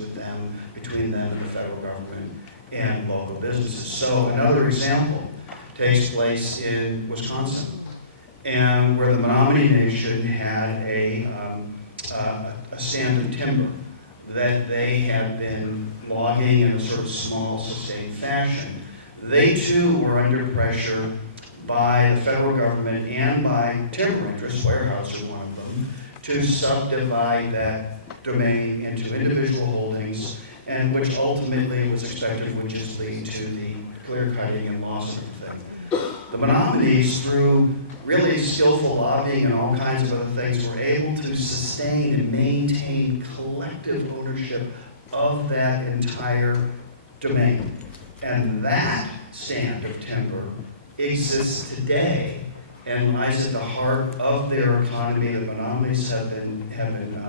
between them and the federal government and local businesses. So another example takes place in Wisconsin, and where the Menominee Nation had a stand of timber that they had been logging in a sort of small, sustained fashion. They too were under pressure by the federal government and by timber interests, Weyerhaeuser one of them, to subdivide that domain into individual holdings, and which ultimately was expected would just lead to the clear cutting and loss of the thing. The Menominees, through really skillful lobbying and all kinds of other things, were able to sustain and maintain collective ownership of that entire domain. And that stand of timber exists today and lies at the heart of their economy. The Menominees have been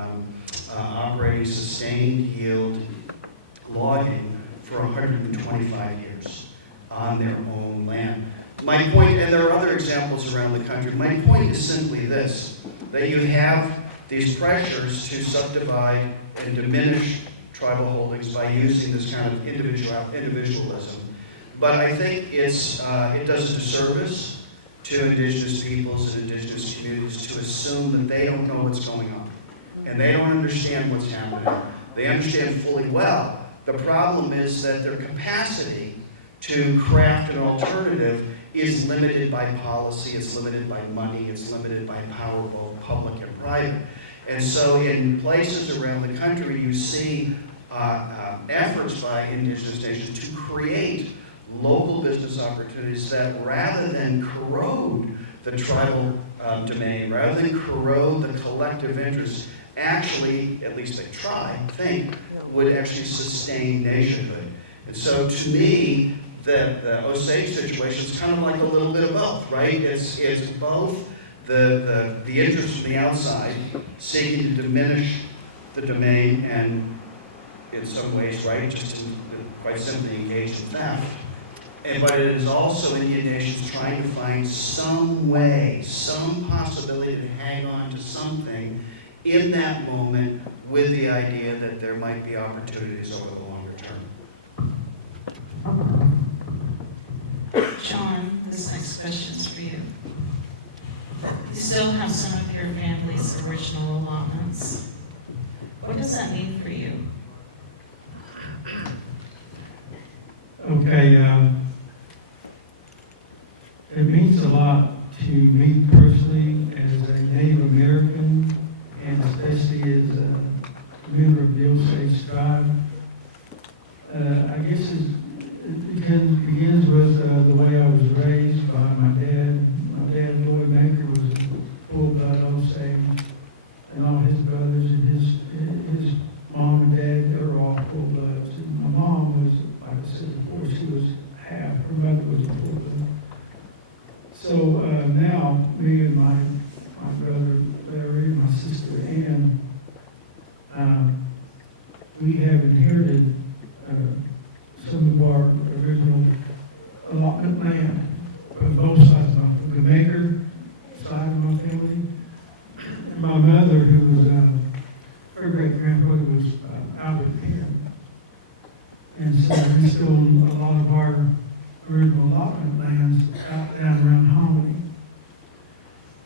operating sustained yield logging for 125 years on their own land. My point, and there are other examples around the country, my point is simply this, that you have these pressures to subdivide and diminish tribal holdings by using this kind of individualism. But I think it does a disservice to indigenous peoples and indigenous communities to assume that they don't know what's going on. And they don't understand what's happening. They understand fully well. The problem is that their capacity to craft an alternative is limited by policy, it's limited by money, it's limited by power, both public and private. And so in places around the country, you see efforts by indigenous nations to create local business opportunities that, rather than corrode the tribal domain, rather than corrode the collective interest, actually, at least they try, would actually sustain nationhood. And so to me, the Osage situation is kind of like a little bit of both, right? It's both the interest from the outside seeking to diminish the domain and in some ways, right, just to quite simply engage in theft. But it is also Indian nations trying to find some way, some possibility to hang on to something in that moment with the idea that there might be opportunities over the longer term. John, this next question is for you. You still have some of your family's original allotments. What does that mean for you? Okay, it means a lot to me personally as a Native American, and especially as a member of the Osage tribe. I guess it begins with the way I was raised by my dad. My dad, Lloyd Maker, was a full-blood Osage, and all his brothers and his mom and dad, they were all full-bloods. And my mom was, like I said before, she was half. Her mother was a full-blood. So now, me and my brother Larry, my sister Ann, we have inherited some of our original allotment land from both sides of the Maker side of my family. And my mother, who was her great-grandfather was Albert Penn. And so we still own a lot of our original allotment lands out down around Hominy.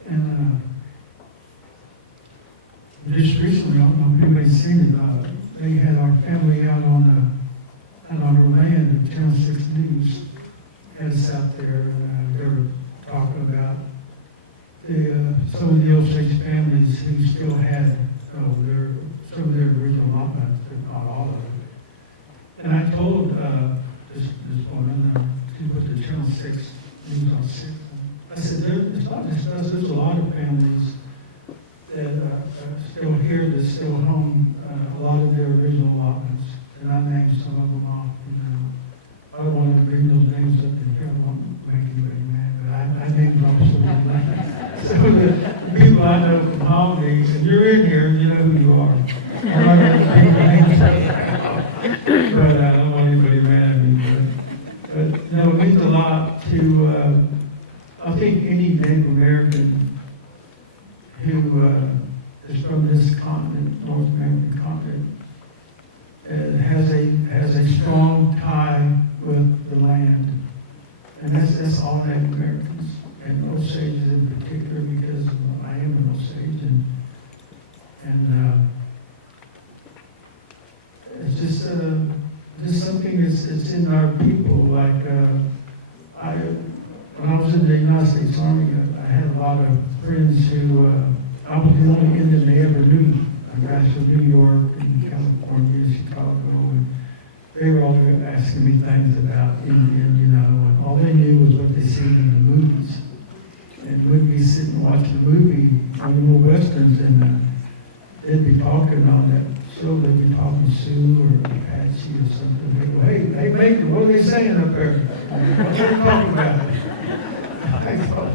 And just recently, I don't know if anybody's seen it, they had our family out on our land, the Channel 6 News had us out there, and they were talking about some of the Osage families who still had some of their original allotments, but not all of it. And I told this woman, she put the Channel 6 News on 6. I said, it's not just us, there's a lot of families that are still here that still own a lot of their original allotments. And I named some of them off. I don't want to bring those names up in here, I won't make anybody mad, but I named off some of them. So the people I know from Hominy, and you're in here, you know who you are. I'm not going to bring names up, but I don't want anybody mad at me. But no, it means a lot to, I think any Native American who is from this continent, North American continent, has a strong tie with the land, and that's all Native Americans, and Osages in particular, because I am an Osage, and it's just something that's in our people. Like when I was in the United States Army, I had a lot of friends who I was the only Indian they ever knew. Guys from New York and California, Chicago, and they were all asking me things about Indian, and all they knew was what they seen in the movies. And we'd be sitting watching a movie, one of the more westerns, and they'd be talking on that show, they'd be talking Sioux or Apache or something. They'd go, hey, Baker, what are they saying up there? What are they talking about? I thought,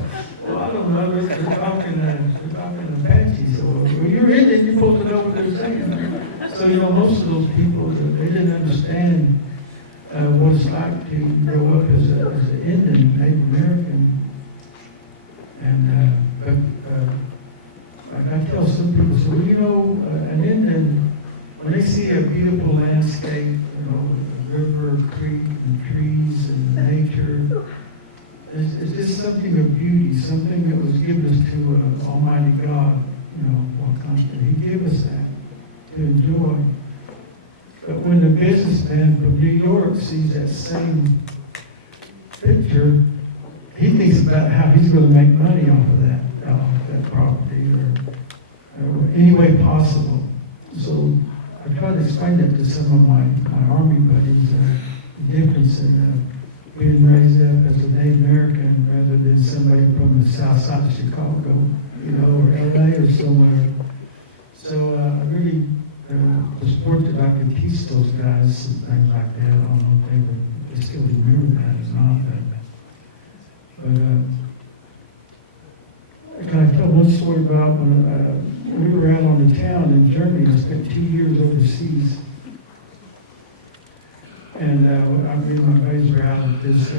well, I don't know, they're talking Apache, so when you're Indian, you're supposed to know what they're saying. So, most of those people, they didn't understand what it's like to grow up as an Indian, Native American. And, like I tell some people, so, an Indian, when they see a beautiful landscape, a river, a creek, and trees, and nature, it's just something of beauty, something that was given us to Almighty God, He gave us that to enjoy. But when the businessman from New York sees that same picture, he thinks about how he's going to make money off of that property or any way possible. So I try to explain that to some of my Army buddies, the difference in being raised up as a Native American rather than somebody from the south side of Chicago, or LA or somewhere. So I really was fortunate that I could teach those guys some things like that. I don't know if they still remember that or not. But can I tell one story about when we were out on the town in Germany? I spent 2 years overseas. And me and my buddies were out at this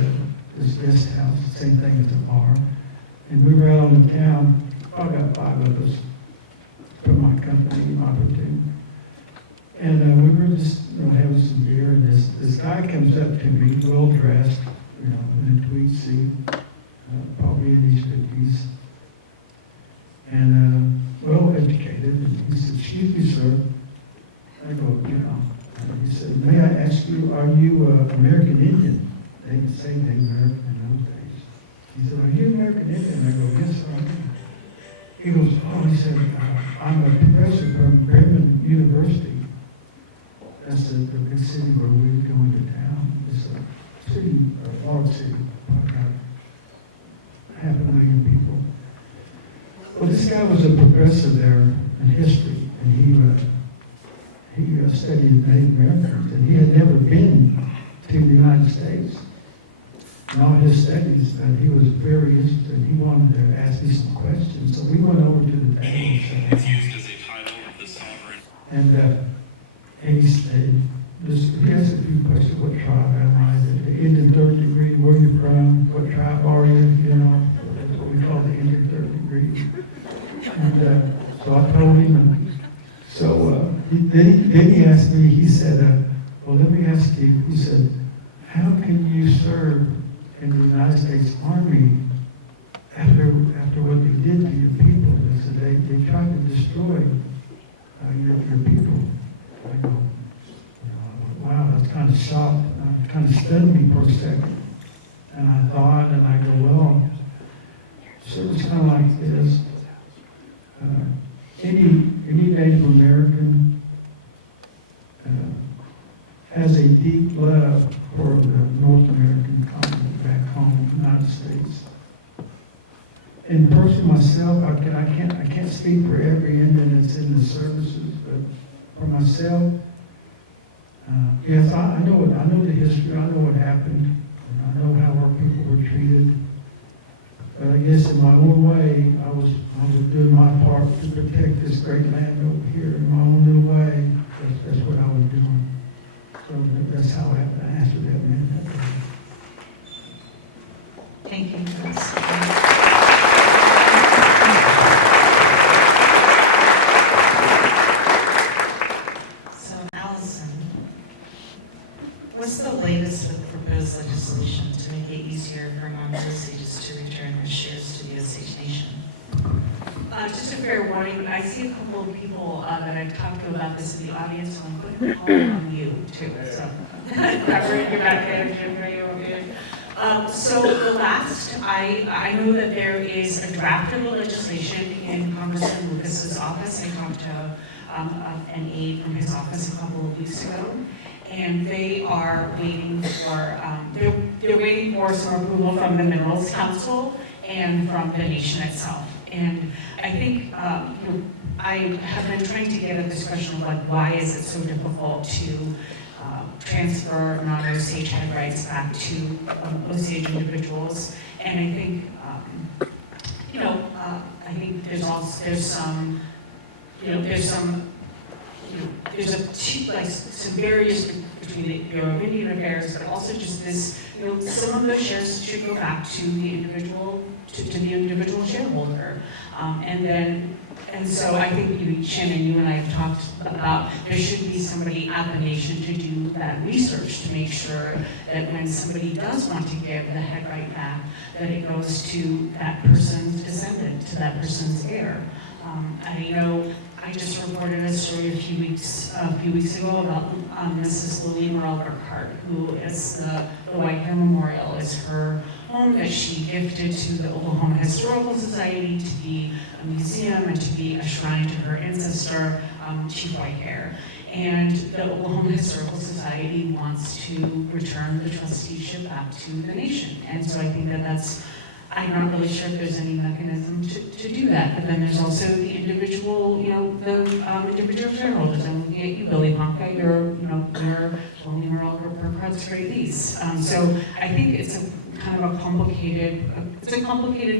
guest house, same thing as the bar. And we were out on the town, probably about 5 of us from my company, my platoon. And we were just having some beer, and this guy comes up to me, well dressed, in tweets PhD, probably in his 50s, and well educated. And he said, "Excuse me, sir." I go, "Yeah." And he said, "May I ask you, are you American Indian?" They didn't say they American in those days. He said, "Are you American Indian?" I go, "Yes, sir, I am." He goes, "Oh," he said, "I'm a professor from Bremen University." That's the big city where we go into town. It's a city, a large city, probably about 500,000 people. Well, this guy was a professor there in history, and he studied Native Americans, and he had never been to the United States. In all his studies, he was very interested. He wanted to ask me some questions, so we went over to the table. It's used as a title of the sovereign. And he said, he asked a few questions. What tribe am I? The Indian third degree. Where are you from? What tribe are you? You know, that's what we call the Indian third degree. And so I told him. And so then he asked me. He said, "Well, let me ask you." He said, "How can you serve in the United States Army after what they did to your people?" They said they tried to destroy your people. I go, "Wow, that's kind of shocked." Kind of stunned me for a second. And I thought, and I go, "Well, so it's kind of like this. Any Native American has a deep love for the North American continent back home, United States. In person myself, I can't speak for every Indian that's in the services, but for myself, yes, I know the history. I know what happened. I know how our people were treated. But I guess in my own way, I was doing my part to protect this great land over here in my own little way. That's what I was doing. So that's how I answered that man. Thank you. So, Allison, what's the latest with proposed legislation to make it easier for non-Osages to return their shares to the Osage Nation? Just a fair warning, I see a couple of people that I've talked to about this in the audience, so I'm putting the call on you too. So, Robert, you're back there, Jim, are you okay? So the last, I know that there is a draft of the legislation in Congressman Lucas's office. I talked to an aide from his office a couple of weeks ago, and they are waiting for, they're waiting for some approval from the Minerals Council and from the nation itself. And I think, I have been trying to get at this question of like, why is it so difficult to transfer non-Osage head rights back to Osage individuals? And I think, I think there's some barriers between the Bureau of Indian Affairs, but also just this, some of those shares should go back to the individual, to the individual shareholder. And so I think Shannon, you and I have talked about there should be somebody at the nation to do that research to make sure that when somebody does want to give the head right back, that it goes to that person's descendant, to that person's heir. I know I just reported a story a few weeks ago about Mrs. Lily Merle Burkhart, who is the White Hair Memorial is her home that she gifted to the Oklahoma Historical Society to be a museum and to be a shrine to her ancestor, Chief Whitehair. And the Oklahoma Historical Society wants to return the trusteeship back to the nation. And so I think that's, I'm not really sure if there's any mechanism to do that. But then there's also the individual, individual shareholders. I'm looking at you, Billy Ponca, you're Lily Merle Burkhart's great lease. So I think it's a kind of a complicated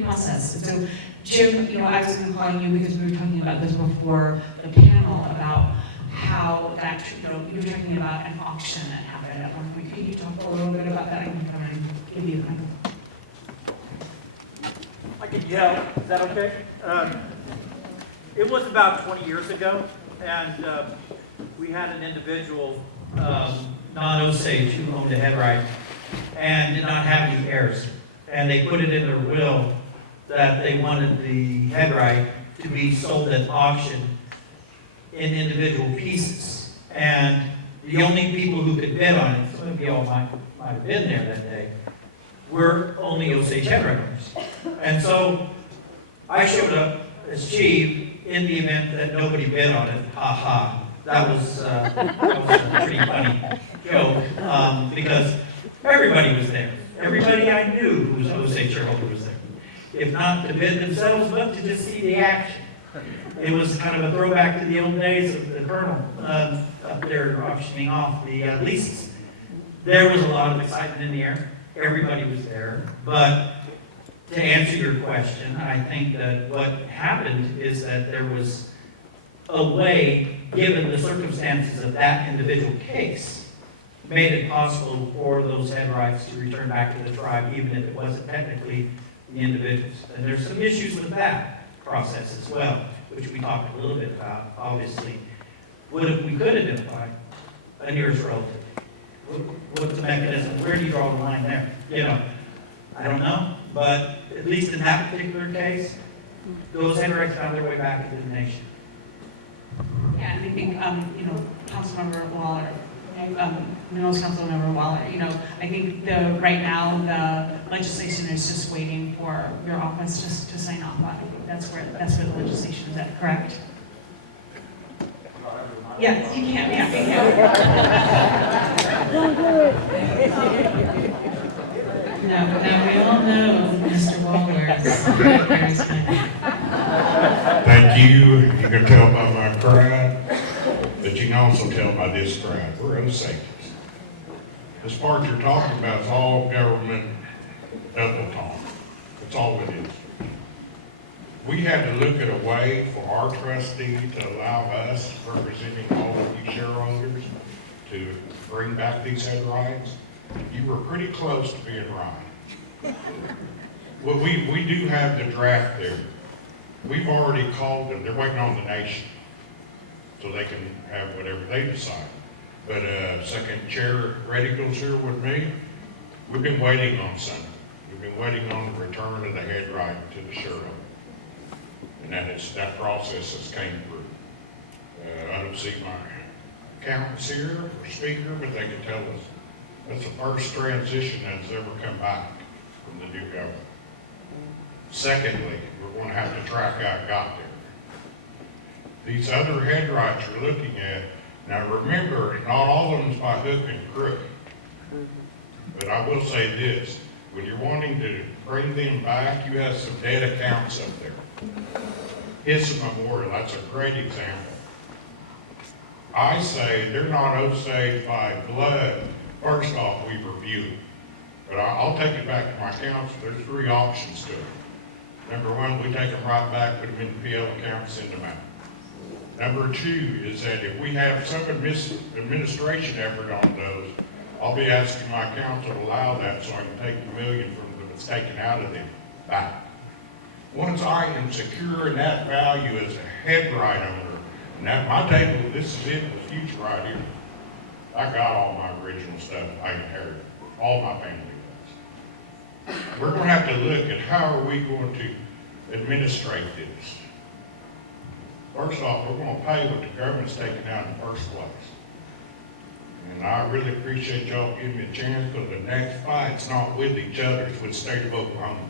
process. And so, Jim, I was going to call you because we were talking about this before the panel about how that, you were talking about an auction that happened at one point. Can you talk a little bit about that? I can come and give you kind of. I can yell. Is that okay? It was about 20 years ago, and we had an individual, non-Osage, who owned a head right and did not have any heirs. and they put it in their will that they wanted the headright to be sold at auction in individual pieces. And the only people who could bid on it, some of you all might have been there that day, were only Osage headright owners. And so I showed up as chief in the event that nobody bid on it. Ha ha. That was a pretty funny joke, because everybody was there. Everybody I knew who was Osage shareholder was there. If not to bid themselves, but to just see the action. It was kind of a throwback to the old days of the colonel up there auctioning off the leases. There was a lot of excitement in the air. Everybody was there. But to answer your question, I think that what happened is that there was a way, given the circumstances of that individual case, made it possible for those head rights to return back to the tribe, even if it wasn't technically the individuals. And there's some issues with that process as well, which we talked a little bit about, obviously. What if we could identify a nearest relative? What's the mechanism? Where do you draw the line there? You know, I don't know, but at least in that particular case, those head rights found their way back into the nation. Yeah, and I think, Councilmember Waller, Minerals Councilmember Waller, I think right now, the legislation is just waiting for your office just to sign off on it. That's where the legislation is at, correct? Yes, you can, Now we all know Mr. Waller is very charismatic. Thank you. You can tell by my crowd, but you can also tell by this crowd. We're Osages. This part you're talking about is all government double talk. That's all it is. We had to look at a way for our trustee to allow us, representing all of you shareholders, to bring back these head rights. You were pretty close to being right. Well, we do have the draft there. We've already called them. They're waiting on the nation so they can have whatever they decide. But second chair Radical's here with me. We've been waiting on something. We've been waiting on the return of the head right to the shareholder. And that process has came through. I don't see my accountants here or speaker, but they can tell us that's the first transition that's ever come back from the new government. Secondly, we're going to have to track how it got there. These other head rights you're looking at, now remember, not all of them is by hook and crook. But I will say this, when you're wanting to bring them back, you have some dead accounts up there. Hissa Memorial, that's a great example. I say they're not Osage by blood. First off, we review it. But I'll take it back to my council. There's 3 options to it. Number 1, we take them right back, put them in the PL account, send them out. Number 2 is that if we have some administration effort on those, I'll be asking my council to allow that so I can take the $1 million from them that's taken out of them back. Once I am secure in that value as a head right owner, and at my table, this is it, the future right here. I got all my original stuff I inherited, all my family does. We're going to have to look at how are we going to administrate this. First off, we're going to pay what the government's taken out in the first place. And I really appreciate y'all giving me a chance, because the next fight's not with each other, it's with the state of Oklahoma.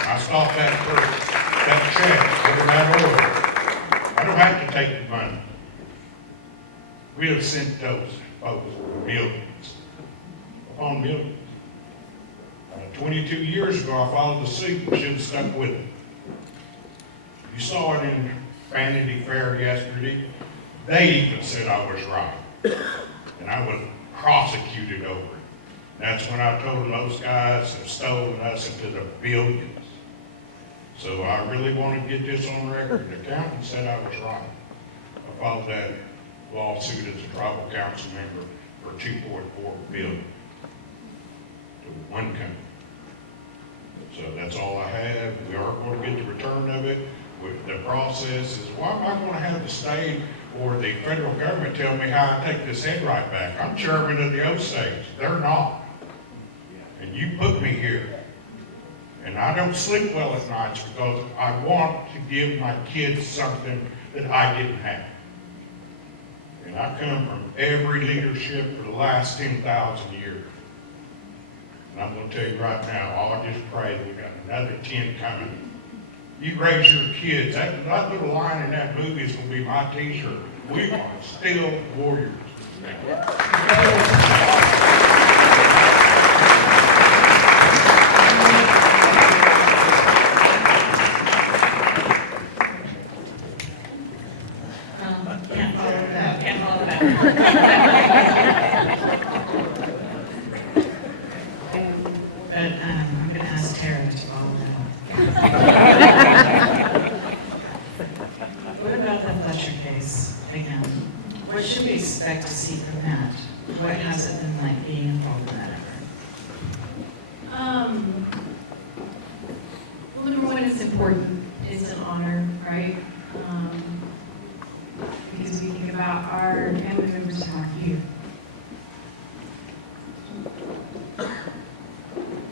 I stopped that check over that order. I don't have to take the money. We have sent those folks millions upon millions. 22 years ago, I followed the suit and should have stuck with it. You saw it in Vanity Fair yesterday. They even said I was right. And I was prosecuted over it. That's when I told them those guys have stolen us into the billions. So I really want to get this on record. The accountant said I was right. I filed that lawsuit as a tribal council member for $2.4 billion to one company. So that's all I have. We are going to get the return of it. The process is, why am I going to have the state or the federal government tell me how I take this head right back? I'm chairman of the Osage. They're not. And you put me here. I don't sleep well at nights because I want to give my kids something that I didn't have. And I come from every leadership for the last 10,000 years. And I'm going to tell you right now, I'll just pray that we got another 10 coming. You raise your kids. That little line in that movie is going to be my t-shirt. We are still warriors. Can't follow that, can't follow that. But I'm going to ask Tara to follow that. What about the Fletcher case again? What should we expect to see from that? What has it been like being involved in that effort? Well, number one, it's important. It's an honor, right? Because we think about our family members who aren't here.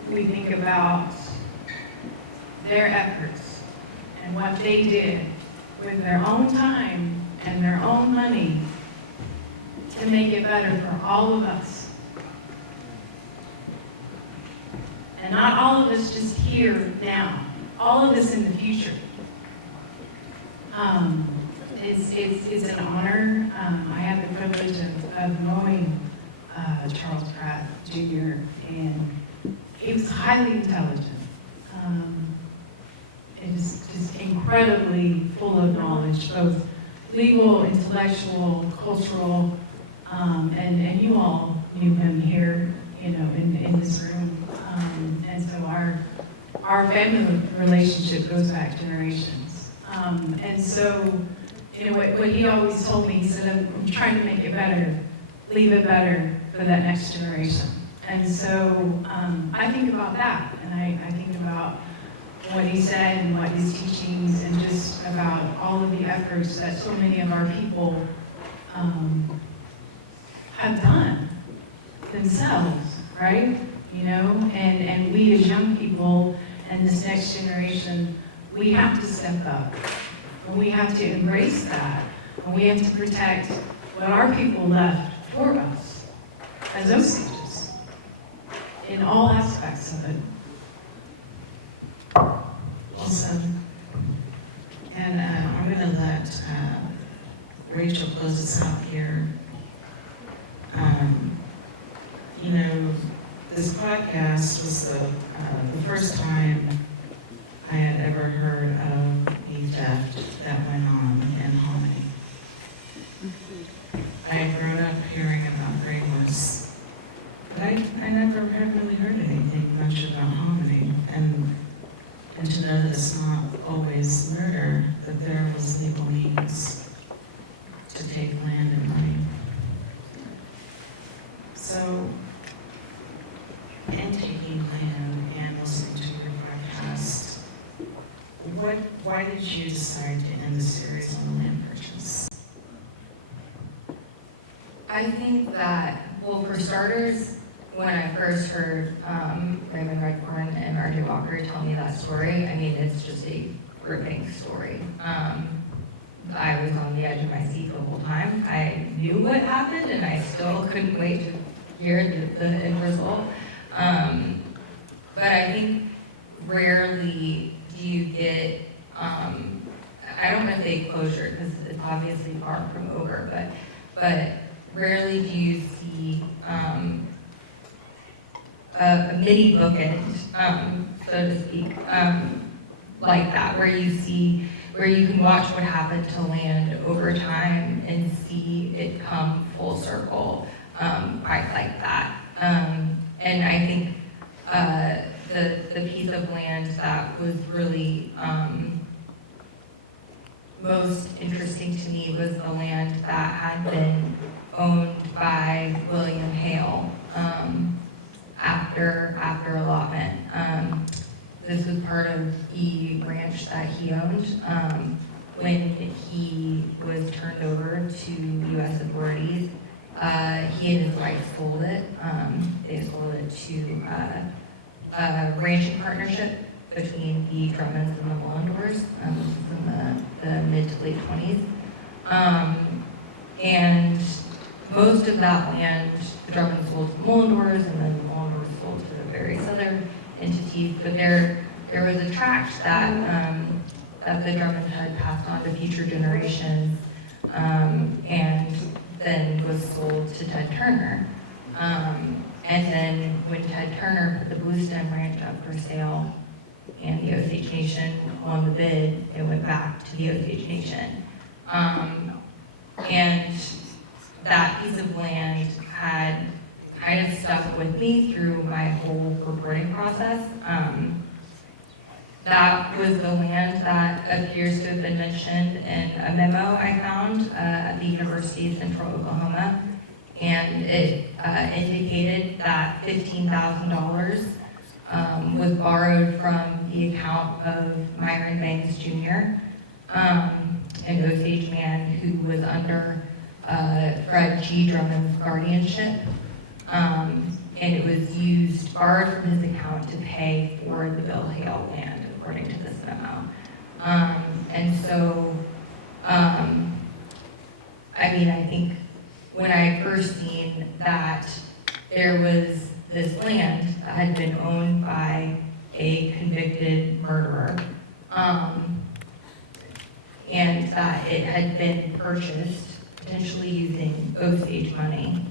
We think about their efforts and what they did with their own time and their own money to make it better for all of us. And not all of us just here now, all of us in the future. It's an honor. I had the privilege of knowing Charles Pratt Jr. and he was highly intelligent. It is just incredibly full of knowledge, both legal, intellectual, cultural, and you all knew him here, you know, in this room. And so our family relationship goes back generations. And so, you know, what he always told me, he said, I'm trying to make it better, leave it better for that next generation. And so I think about that, and I think about what he said and what his teachings, and just about all of the efforts that so many of our people have done themselves, right? You know, and we as young people and this next generation, we have to step up. And we have to embrace that. And we have to protect what our people left for us as Osages in all aspects of it. Awesome. And I'm going to let Rachel close us out here. You know, this podcast was the first time I had ever heard of the theft that went on in Hominy. I had grown up hearing about Grey Horse, but I never had really heard anything much about Hominy. And to know that it's not always murder, that there was legal means to take land and money. So, in taking land and listening to your podcast, why did you decide to end the series on the land purchase? I think that, well, for starters, when I first heard Raymond Redcorn and R.J. Walker tell me that story, I mean, it's just a gripping story. I was on the edge of my seat the whole time. I knew what happened, and I still couldn't wait to hear the end result. But I think rarely do you get, I don't want to say closure, because it's obviously far from over, but rarely do you see a mini bookend, so to speak, like that, where you can watch what happened to land over time and see it come full circle, quite like that. And I think the piece of land that was really most interesting to me was the land that had been owned by William Hale after allotment. This was part of the ranch that he owned when he was turned over to U.S. authorities. He and his wife sold it. They sold it to a ranching partnership between the Drummonds and the Mullendors. This is in the mid to late 20s. And most of that land, the Drummonds sold to the Mullendors, and then the Mullendors sold to the various other entities. But there was a tract that that the Drummonds had passed on to future generations, and then was sold to Ted Turner. And then when Ted Turner put the Bluestem Ranch up for sale, and the Osage Nation won the bid, it went back to the Osage Nation. And that piece of land had kind of stuck with me through my whole reporting process. That was the land that appears to have been mentioned in a memo I found at the University of Central Oklahoma. And it indicated that $15,000 was borrowed from the account of Myron Banks Jr., an Osage man who was under Fred G. Drummond's guardianship. And it was borrowed from his account to pay for the Bill Hale land, according to this memo. And so, I think when I first seen that there was this land that had been owned by a convicted murderer, and that it had been purchased, potentially using Osage money,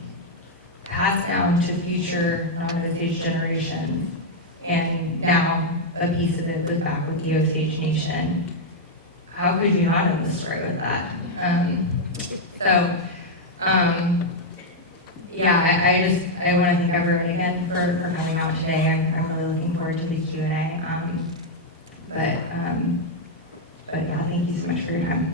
passed down to future non-Osage generations, and now a piece of it was back with the Osage Nation. How could you not have the story with that? I want to thank everyone again for coming out today. I'm really looking forward to the Q&A. But yeah, thank you so much for your time.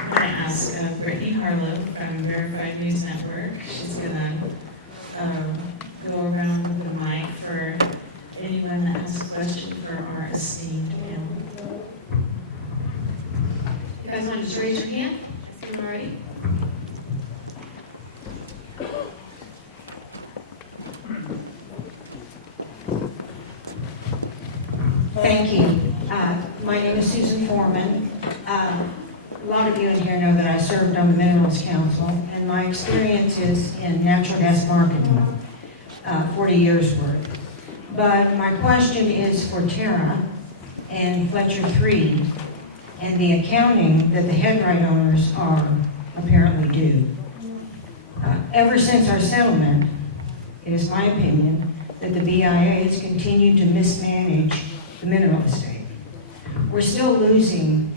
I'm going to ask Brittany Harlow from Verified News Network. She's going to go around with the mic for anyone that has a question for our esteemed panel. You guys want to just raise your hand? Is it already? Thank you. My name is Susan Foreman. A lot of you in here know that I served on the Minerals Council, and my experience is in natural gas marketing, 40 years worth. But my question is for Tara and Fletcher 3 and the accounting that the head right owners are apparently due. Ever since our settlement, it is my opinion that the BIA has continued to mismanage the mineral estate. We're still losing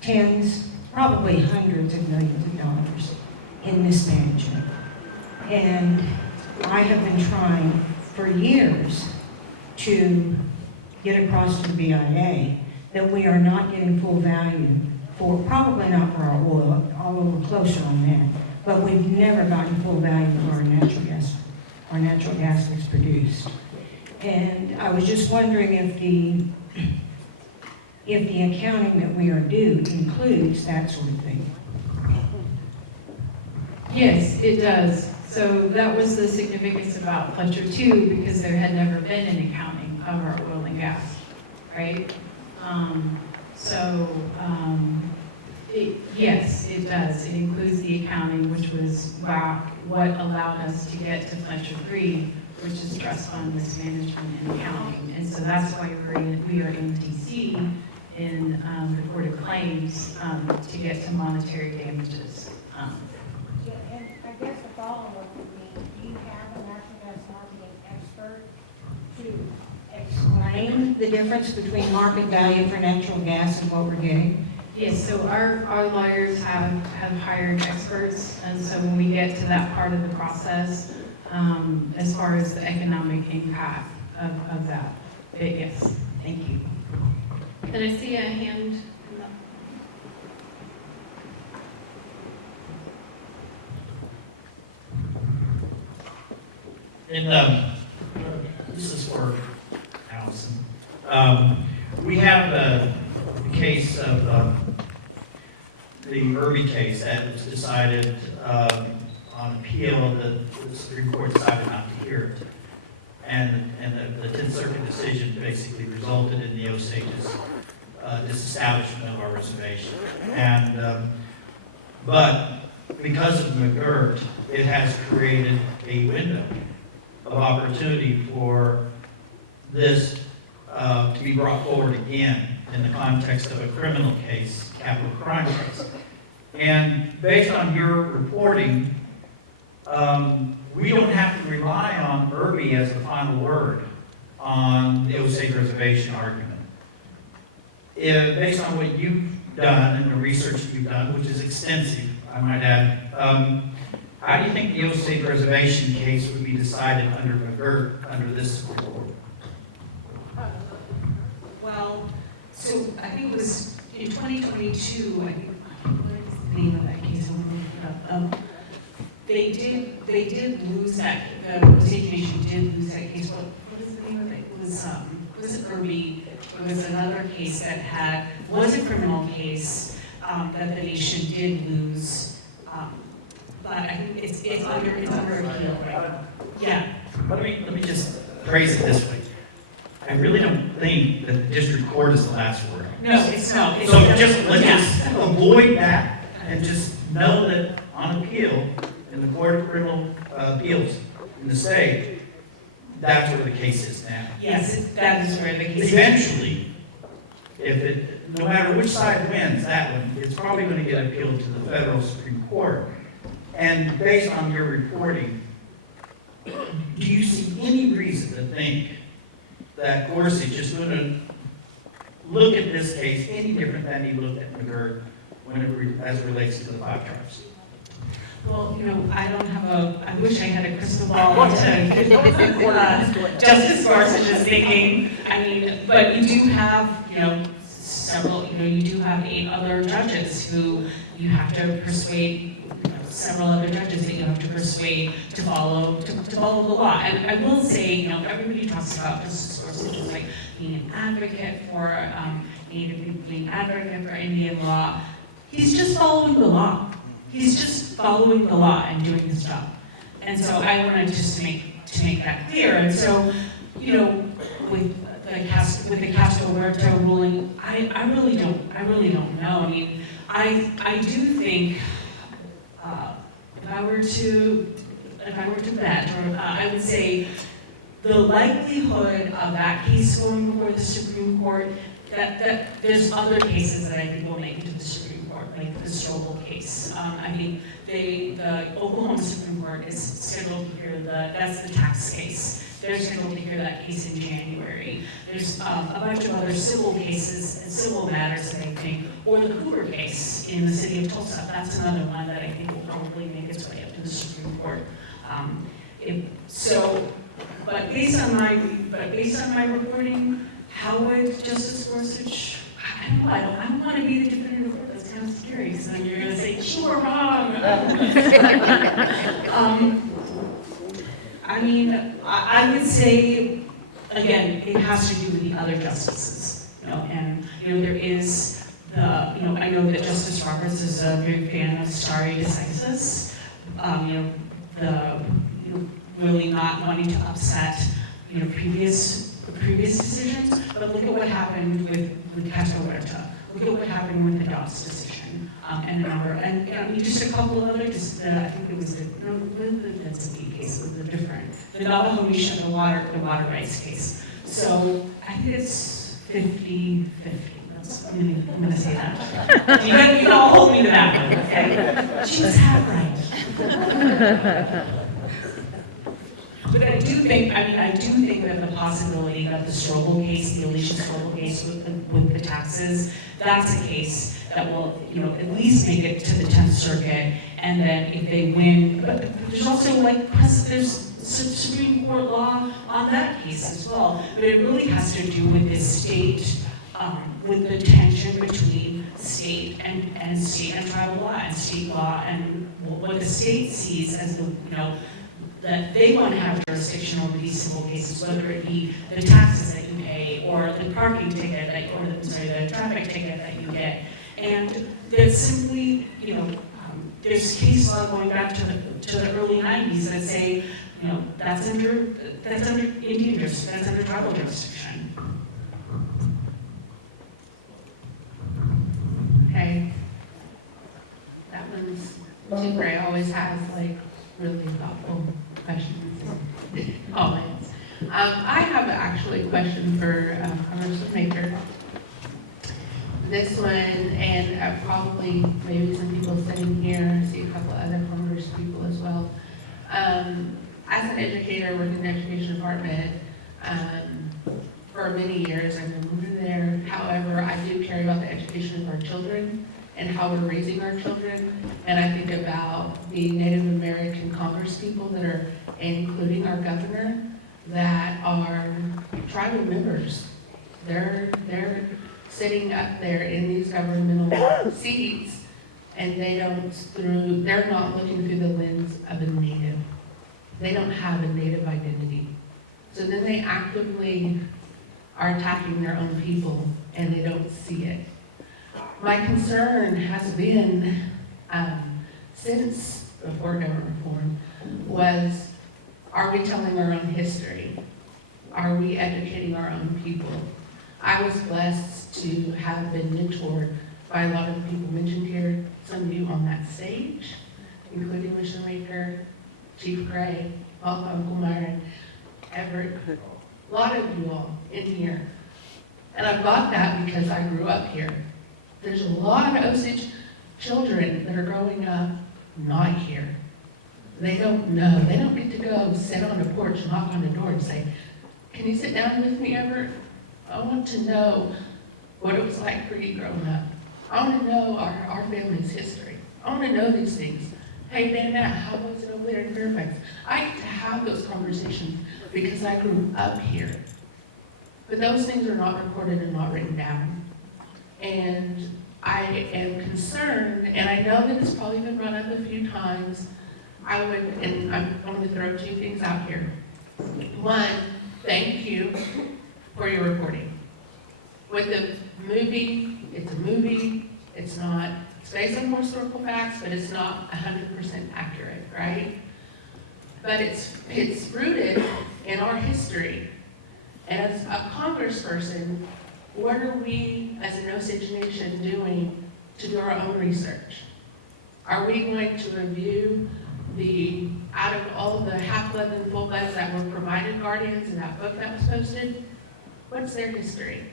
tens, probably hundreds of millions of dollars in mismanagement. And I have been trying for years to get across to the BIA that we are not getting full value for, probably not for our oil, although we're closer on that, but we've never gotten full value for our natural gas that's produced. And I was just wondering if the accounting that we are due includes that sort of thing. Yes, it does. So that was the significance about Fletcher 2, because there had never been an accounting of our oil and gas, right? Yes, it does. It includes the accounting, which was what allowed us to get to Fletcher 3, which is trust fund mismanagement and accounting. And so that's why we are in DC in the Court of Claims to get to monetary damages. Yeah, and I guess the follow-up would be, do you have a natural gas marketing expert to explain the difference between market value for natural gas and what we're getting? Yes, so our lawyers have hired experts, and so when we get to that part of the process, as far as the economic impact of that, yes, thank you. Did I see a hand? And this is for Allison. We have a case of the Irving Irby case that was decided on appeal, the Supreme Court decided not to hear it. And the 10th Circuit decision basically resulted in the Osage's disestablishment of our reservation. And, but because of McGirt, it has created a window of opportunity for this to be brought forward again in the context of a criminal case, capital crime case. And based on your reporting, we don't have to rely on Irby as the final word on the Osage Reservation argument. Based on what you've done and the research you've done, which is extensive, I might add, how do you think the Osage Reservation case would be decided under McGirt, under this report? Well, so I think it was in 2022, I think, what is the name of that case? I'm looking it up. They did lose that, the Osage Nation did lose that case. What is the name of it? It was Irby. It was another case that was a criminal case that the nation did lose. But I think it's under appeal right now. Yeah. Let me just phrase it this way. I really don't think that the district court is the last word. No, it's not. So let's just avoid that and just know that on appeal, in the Court of Criminal Appeals in the state, that's where the case is now. Yes, that is where the case is. Eventually, no matter which side wins that one, it's probably going to get appealed to the federal Supreme Court. And based on your reporting, do you see any reason to think that Gorsuch is going to look at this case any different than he looked at McGirt as it relates to the 5 tribes? Well, I don't have I wish I had a crystal ball to Justice Gorsuch's thinking. I mean, but you do have, several, you do have 8 other judges who you have to persuade, several other judges that you have to persuade to follow the law. And I will say, everybody talks about Justice Gorsuch as like being an advocate for Native people, being an advocate for Indian law. He's just following the law. He's just following the law and doing his job. And so I wanted just to make that clear. And so, with the Castro-Huerta ruling, I really don't know. I mean, I do think if I were to bet, or I would say the likelihood of that case going before the Supreme Court, that there's other cases that I think will make it to the Supreme Court, like the Strobel case. I mean, the Oklahoma Supreme Court is scheduled to hear that's the tax case. They're scheduled to hear that case in January. There's a bunch of other civil cases and civil matters that I think, or the Cooper case in the city of Tulsa. That's another one that I think will probably make its way up to the Supreme Court. But based on my reporting, how would Justice Gorsuch? I don't know. I don't want to be the definitive word. That's kind of scary because then you're going to say, "You were wrong." I mean, I would say, again, it has to do with the other justices, and there is I know that Justice Roberts is a big fan of stare decisis, really not wanting to upset, previous decisions, but look at what happened with Castro-Huerta. Look at what happened with the Dobbs decision, and just a couple of others. I think it was the case was the Navajo Nation, the water rights case. So I think it's 50-50. I'm going to say that. You can all hold me to that one, okay? She was half right. But I do think that the possibility that the Strobel case, the Alicia Strobel case with the taxes, that's a case that will, at least make it to the 10th Circuit, and then if they win, but there's also there's Supreme Court law on that case as well. But it really has to do with this state, with the tension between state and state and tribal law and state law, and what the state sees as that they want to have jurisdiction over these civil cases, whether it be the taxes that you pay or the parking ticket, or the traffic ticket that you get. And that simply, there's case law going back to the early 90s that say, that's under Indian jurisdiction, that's under tribal jurisdiction. Okay. That one's, Ray always has like really thoughtful questions and comments. I have actually a question for Congressman Maker. This one, and probably maybe some people sitting here, I see a couple other Congress people as well. As an educator working in the education department for many years, I've been there. However, I do care about the education of our children and how we're raising our children. And I think about the Native American Congress people that are, including our governor, that are tribal members. They're sitting up there in these governmental seats, and they're not looking through the lens of a Native. They don't have a Native identity. So then they actively are attacking their own people, and they don't see it. My concern has been, since before government reform, was, are we telling our own history? Are we educating our own people? I was blessed to have been mentored by a lot of the people mentioned here, some of you on that stage, including Mr. Maker, Chief Gray, Uncle Myron, Everett, a lot of you all in here. And I've got that because I grew up here. There's a lot of Osage children that are growing up not here. They don't know. They don't get to go sit on a porch, knock on the door and say, can you sit down with me, Everett? I want to know what it was like for you growing up. I want to know our family's history. I want to know these things. Hey, Dana, how was it over there in Fairfax? I get to have those conversations because I grew up here. But those things are not recorded and not written down. And I am concerned, and I know that it's probably been brought up a few times. I'm going to throw two things out here. One, thank you for your reporting. With the movie, it's a movie. It's based on historical facts, but it's not 100% accurate, right? But it's rooted in our history. And as a congressperson, what are we as an Osage Nation doing to do our own research? Are we going to review out of all the half-bloods and full-bloods that were provided guardians in that book that was posted, what's their history?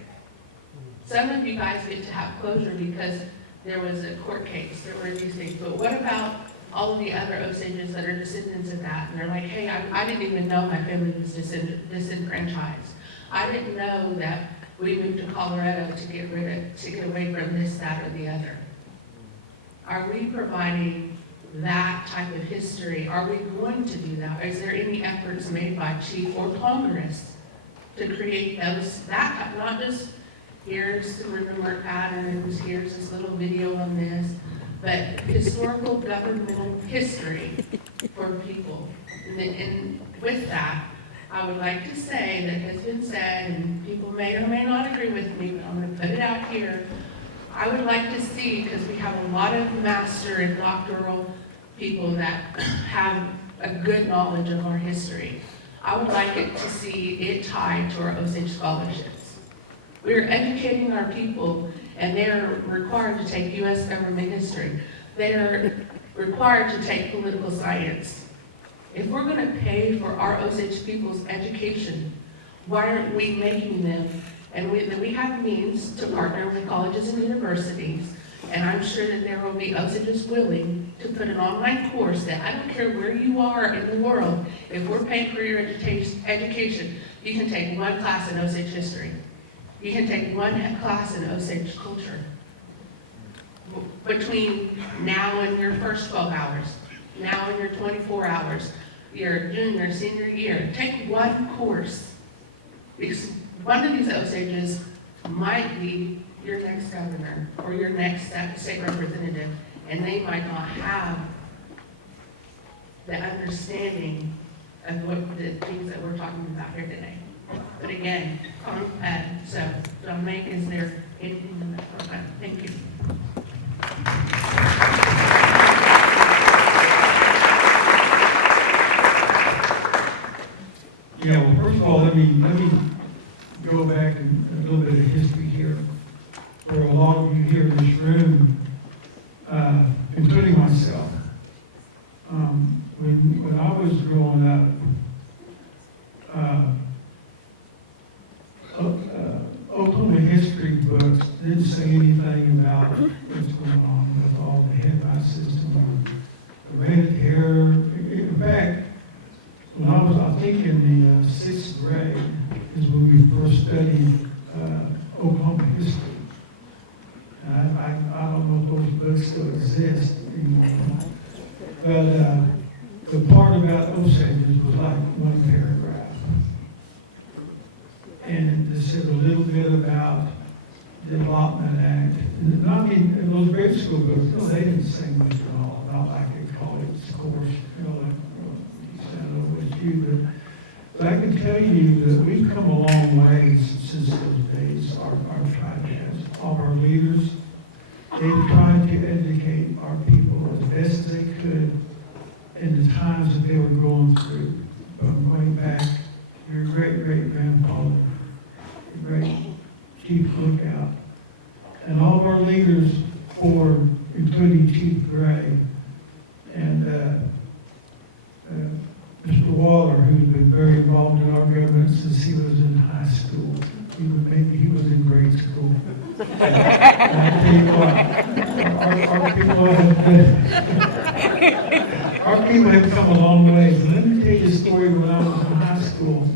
Some of you guys get to have closure because there was a court case, there were these things, but what about all of the other Osages that are descendants of that? And they're like, hey, I didn't even know my family was disenfranchised. I didn't know that we moved to Colorado to get away from this, that, or the other. Are we providing that type of history? Are we going to do that? Is there any efforts made by Chief or Congress to create that, not just here's the river patterns, here's this little video on this, but historical governmental history for people. And with that, I would like to say that has been said, and people may or may not agree with me, but I'm going to put it out here. I would like to see, because we have a lot of master and doctoral people that have a good knowledge of our history. I would like to see it tied to our Osage scholarships. We're educating our people, and they're required to take U.S. government history. They're required to take political science. If we're going to pay for our Osage people's education, why aren't we making them? And we have means to partner with colleges and universities, and I'm sure that there will be Osages willing to put an online course that I don't care where you are in the world, if we're paying for your education, you can take one class in Osage history. You can take one class in Osage culture. Between now and your first 12 hours, now and your 24 hours, your junior, senior year, take one course. Because one of these Osages might be your next governor or your next state representative, and they might not have the understanding of what the things that we're talking about here today. But again, so John Make, is there anything in that program? Thank you. Yeah, well, first of all, let me go back and a little bit of history here. For a lot of you here in this room, including myself, when I was growing up, Oklahoma history books didn't say anything about what's going on with all the headlight system, the rate of terror. In fact, when I think in the 6th grade is when we first studied Oklahoma history. And I don't know if those books still exist anymore. But the part about Osage was like one paragraph. And it just said a little bit about the Allotment Act. And I mean, in those grade school books, no, they didn't say much at all, not like a college course, but I can tell you that we've come a long way since those days. Our tribe has. All of our leaders, they've tried to educate our people as best as they could in the times that they were going through. From going back, your great-great-grandfather, the great Chief Lookout, and all of our leaders, including Chief Gray, and Mr. Waller, who's been very involved in our government since he was in high school. Maybe he was in grade school. And I tell you what, our people have come a long way. Let me tell you a story when I was in high school.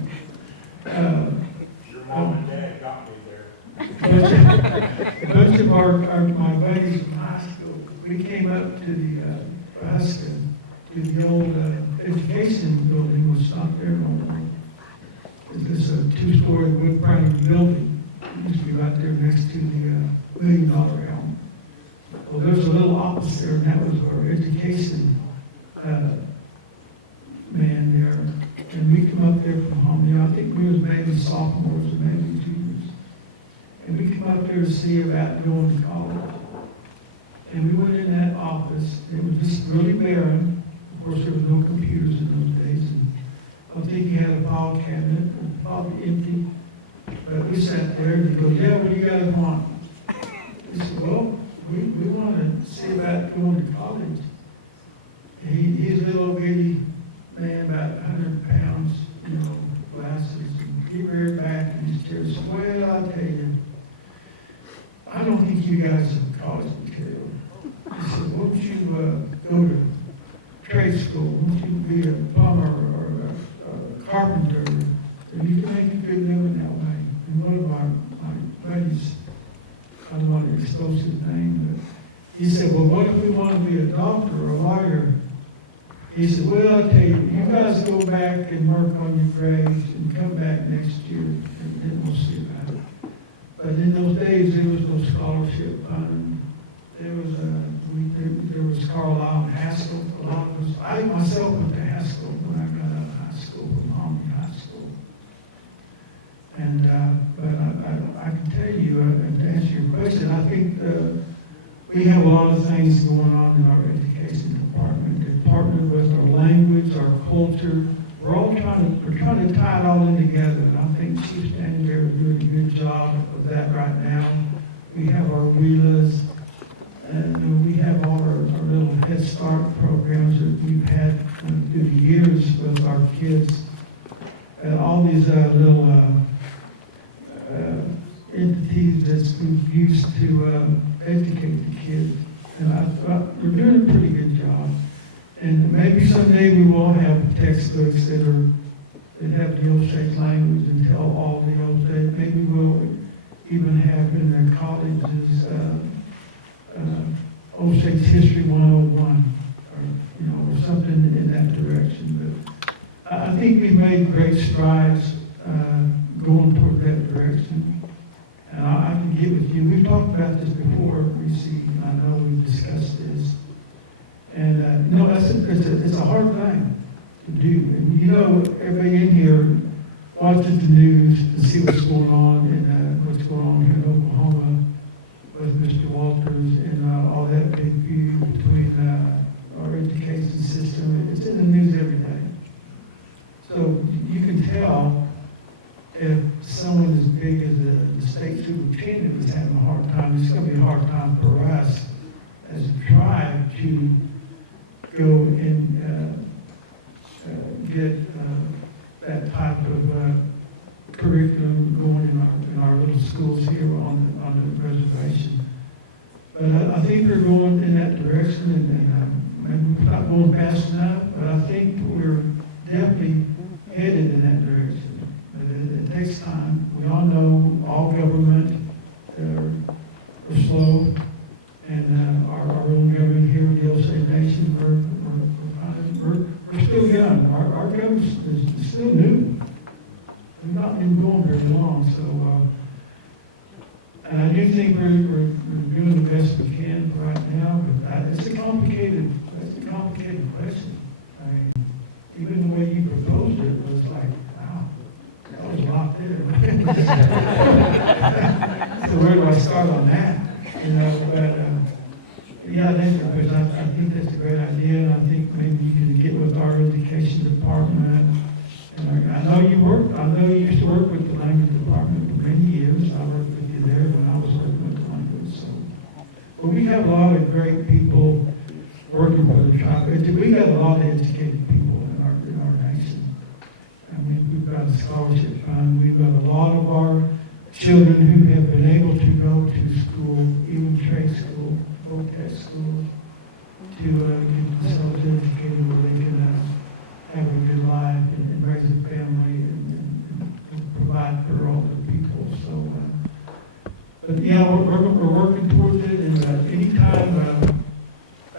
Your mom and dad got me there. A bunch of my buddies from high school, we came up to the Pawhuska, to the old education building, was not there no more. It's a 2-story wood frame building. It used to be right there next to the $1 million elm. Well, there's a little office there, and that was our education man there. And we come up there from home. I think we was maybe sophomores or maybe juniors. And we come up there to see about going to college. And we went in that office. It was just really barren. Of course, there was no computers in those days. And I think he had a file cabinet, probably empty. But we sat there and he goes, "Yeah, what do you guys want?" We said, "Well, we want to see about going to college." He's a little bitty man, about 100 pounds, glasses. And he reared back in his chair and said, "Well, I'll tell you, I don't think you guys are college material." He said, "Won't you go to trade school? Won't you be a plumber or a carpenter? And you can make a good living that way." And one of my buddies, I don't want to expose his name, but he said, "Well, what if we want to be a doctor or a lawyer?" He said, "Well, I'll tell you, you guys go back and work on your grades and come back next year, and then we'll see about it." But in those days, there was no scholarship fund. There was Carlisle and Haskell. A lot of us, I myself went to Haskell when I got out of high school, from Homey High School. And but I can tell you, to answer your question, I think we have a lot of things going on in our education department. They partner with our language, our culture. We're trying to tie it all in together. And I think Chief Standing there is doing a good job of that right now. We have our Wheelers. And we have all our little Head Start programs that we've had through the years with our kids. All these little entities that we've used to educate the kids. And we're doing a pretty good job. And maybe someday we will have textbooks that have the Osage language and tell all the Osage. Maybe we'll even have in their colleges Osage History 101, or something in that direction. But I think we've made great strides going toward that direction. And I can get with you. We've talked about this before, Reese. I know we've discussed this. And it's a hard thing to do. And everybody in here watches the news to see what's going on here in Oklahoma with Mr. Walters and all that big feud between our education system. It's in the news every day. So you can tell if someone as big as the state superintendent is having a hard time, it's gonna be a hard time for us as a tribe to go and get that type of curriculum going in our little schools here on the reservation. But I think we're going in that direction, and maybe we're not going fast enough, but I think we're definitely headed in that direction. But it takes time. We all know all government are slow, and our own government here in the Osage Nation, we're still young. Our government is still new. We've not been going very long, so and I do think we're doing the best we can right now. But it's a complicated question. I mean, even the way you proposed it was like, wow, that was a lot there. So where do I start on that? You know, but yeah, because I think that's a great idea, and I think maybe you can get with our education department. And I know you used to work with the language department for many years. I worked with you there when I was working with the language. So, but we have a lot of great people working for the tribe. We got a lot of educated people in our nation. I mean, we've got a scholarship fund. We've got a lot of our children who have been able to go to school, even trade school, tech school, to get themselves educated where they can have a good life and raise a family and provide for all the people. So, but yeah, we're working towards it. And anytime,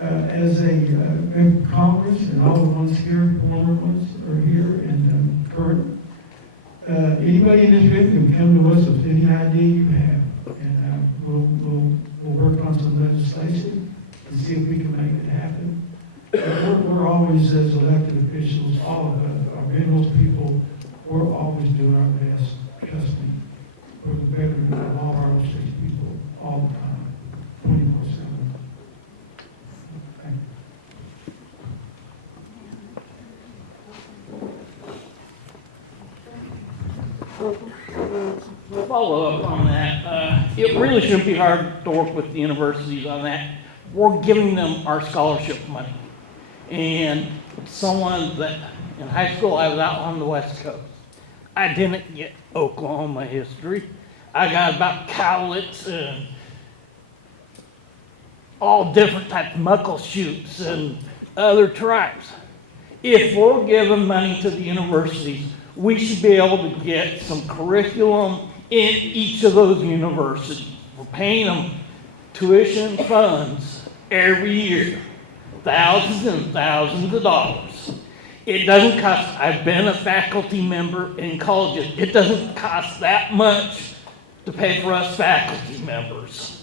as a Congress and all the ones here, former ones are here and current, anybody in this room can come to us with any idea you have, and we'll work on some legislation and see if we can make it happen. We're always, as elected officials, all of us, our minerals people, we're always doing our best, trust me, for the betterment of all our Osage people, all the time, 24/7. Thank To follow up on that, it really shouldn't be hard to work with the universities on that. We're giving them our scholarship money. And someone that, in high school, I was out on the West Coast. I didn't get Oklahoma history. I got about Cowlitz and all different types of Muckleshoots and other tribes. If we're giving money to the universities, we should be able to get some curriculum in each of those universities. We're paying them tuition funds every year, thousands and thousands of dollars. It doesn't cost, I've been a faculty member in colleges, it doesn't cost that much to pay for us faculty members.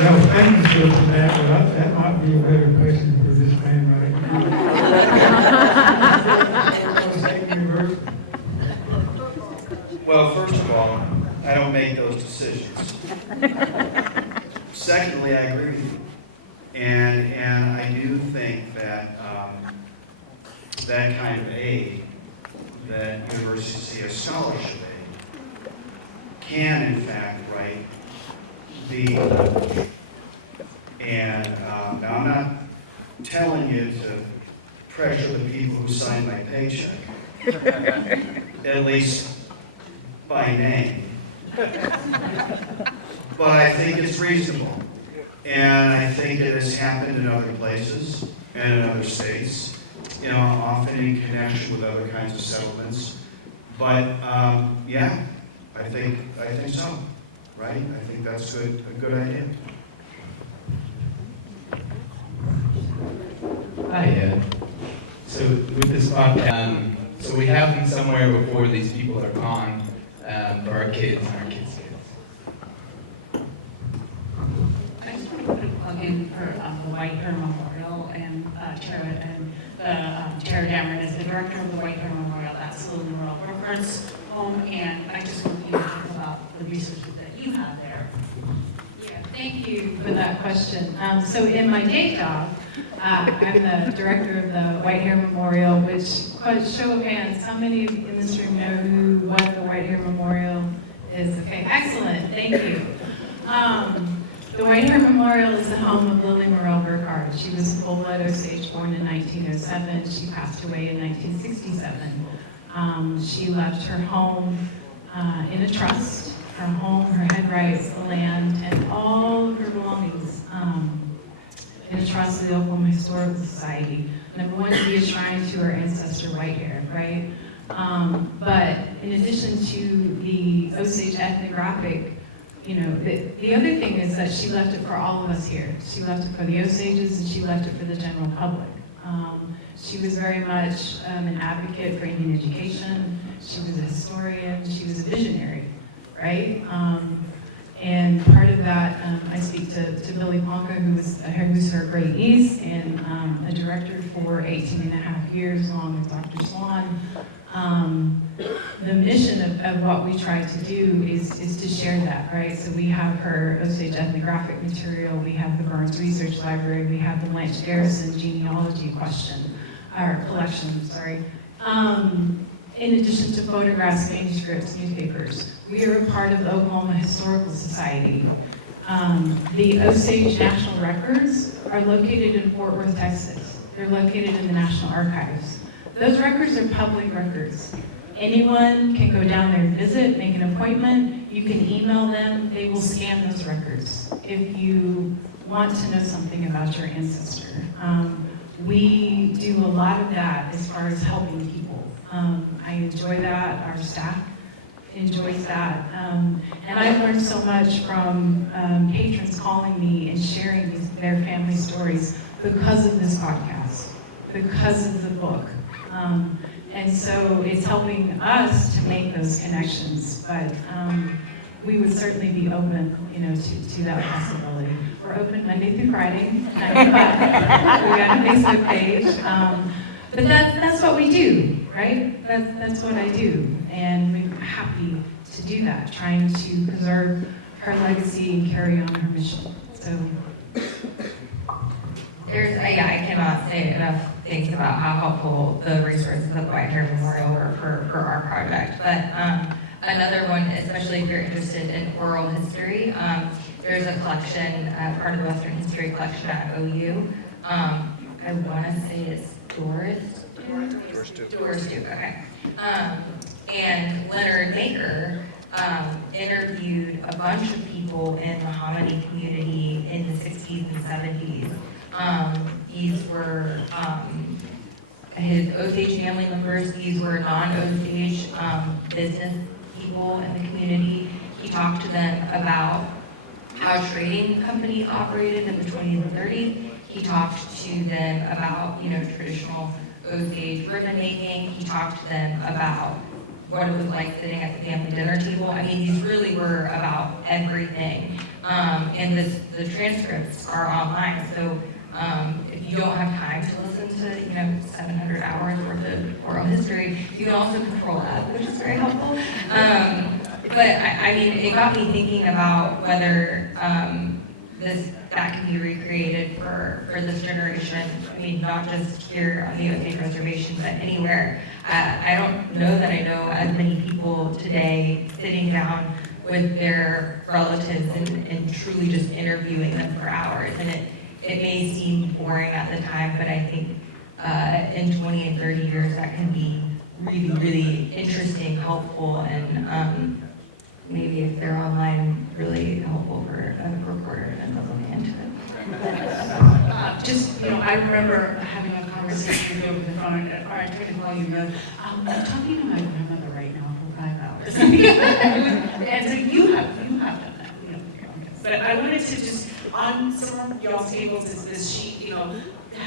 Well, thank you, sir, for that, but that might be a better question for this man right here. Well, first of all, I don't make those decisions. Secondly, I agree with you. And I do think that that kind of aid, that universities see as scholarship aid, can in fact be delivered. And now I'm not telling you to pressure the people who sign my paycheck, at least by name. But I think it's reasonable. And I think it has happened in other places and in other states, you know, often in connection with other kinds of settlements. But yeah, I think so, right? I think that's a good idea. Hi, so with this podcast, so we have them somewhere before these people are gone for our kids and our kids' kids. I just want to put a plug in for the White Hair Memorial and Tara Damron is the director of the White Hair Memorial at School and Rural Reference Home, and I just want you to talk about the resources that you have there. Yeah, thank you. you for that question. So in my day job, I'm the director of the White Hair Memorial, which, quite show of hands, how many in this room know what the White Hair Memorial is? Okay, excellent, thank you. The White Hair Memorial is the home of Lily Morrell Burkhardt. She was full-blood Osage, born in 1907. She passed away in 1967. She left her home in a trust, her home, her head rights, the land, and all of her belongings in a trust of the Oklahoma Historical Society. Number one, to be a shrine to her ancestor, white hair, right? But in addition to the Osage ethnographic, you know, the other thing is that she left it for all of us here. She left it for the Osages, and she left it for the general public. She was very much an advocate for Indian education. She was a historian. She was a visionary, right? And part of that, I speak to Billy Ponca, who's her great niece and a director for 18 and a half years, along with Dr. Swan. The mission of what we try to do is to share that, right? So we have her Osage ethnographic material, we have the Burns Research Library, we have the Blanche Garrison genealogy collection, sorry. In addition to photographs, manuscripts, newspapers. We are a part of the Oklahoma Historical Society. The Osage National Records are located in Fort Worth, Texas. They're located in the National Archives. Those records are public records. Anyone can go down there and visit, make an appointment. You can email them. They will scan those records if you want to know something about your ancestor. We do a lot of that as far as helping people. I enjoy that. Our staff enjoys that. And I've learned so much from patrons calling me and sharing their family stories because of this podcast, because of the book. And so it's helping us to make those connections, but we would certainly be open, you know, to that possibility. We're open Monday through Friday, 9 to 5. We got a Facebook page. But that's what we do, right? That's what I do, and we're happy to do that, trying to preserve her legacy and carry on her mission. So. I cannot say enough things about how helpful the resources of the White Hair Memorial were for our project. But another one, especially if you're interested in oral history, there's a collection, part of the Western History collection at OU. I want to say it's Doris Duke, okay. And Leonard Maker interviewed a bunch of people in the Hominy community in the 60s and 70s. These were his Osage family members. These were non-Osage business people in the community. He talked to them about how trading companies operated in the 20s and 30s. He talked to them about, you know, traditional Osage ribbon making. He talked to them about what it was like sitting at the family dinner table. I mean, these really were about everything. And the transcripts are online, so if you don't have time to listen to, you know, 700 hours worth of oral history, you can also control that, which is very helpful. But I mean, it got me thinking about whether that can be recreated for this generation. I mean, not just here on the Osage Reservation, but anywhere. I don't know that I know as many people today sitting down with their relatives and truly just interviewing them for hours. And it may seem boring at the time, but I think in 20 and 30 years that can be really, really interesting, helpful, and maybe if they're online, really helpful for a reporter and looking into it. Just, you know, I remember having a conversation with you over the phone, or I tried to call you, I'm talking to my grandmother right now for 5 hours. And so you have done that, you know. But I wanted to just, on some of y'all's tables is this sheet, you know,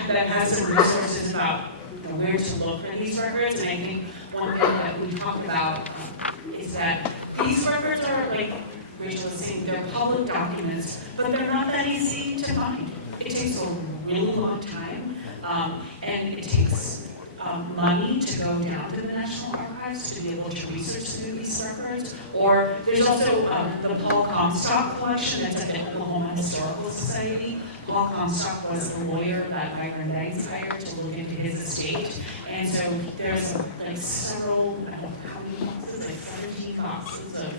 that has some resources about, you know, where to look for these records. And I think one thing that we talked about is that these records are, like Rachel was saying, they're public documents, but they're not that easy to find. It takes a really long time, and it takes money to go down to the National Archives to be able to research these records. Or there's also the Paul Comstock collection that's at the Oklahoma Historical Society. Paul Comstock was the lawyer that Myron Banks hired to look into his estate. And so there's like several, I don't know how many boxes, like 17 boxes of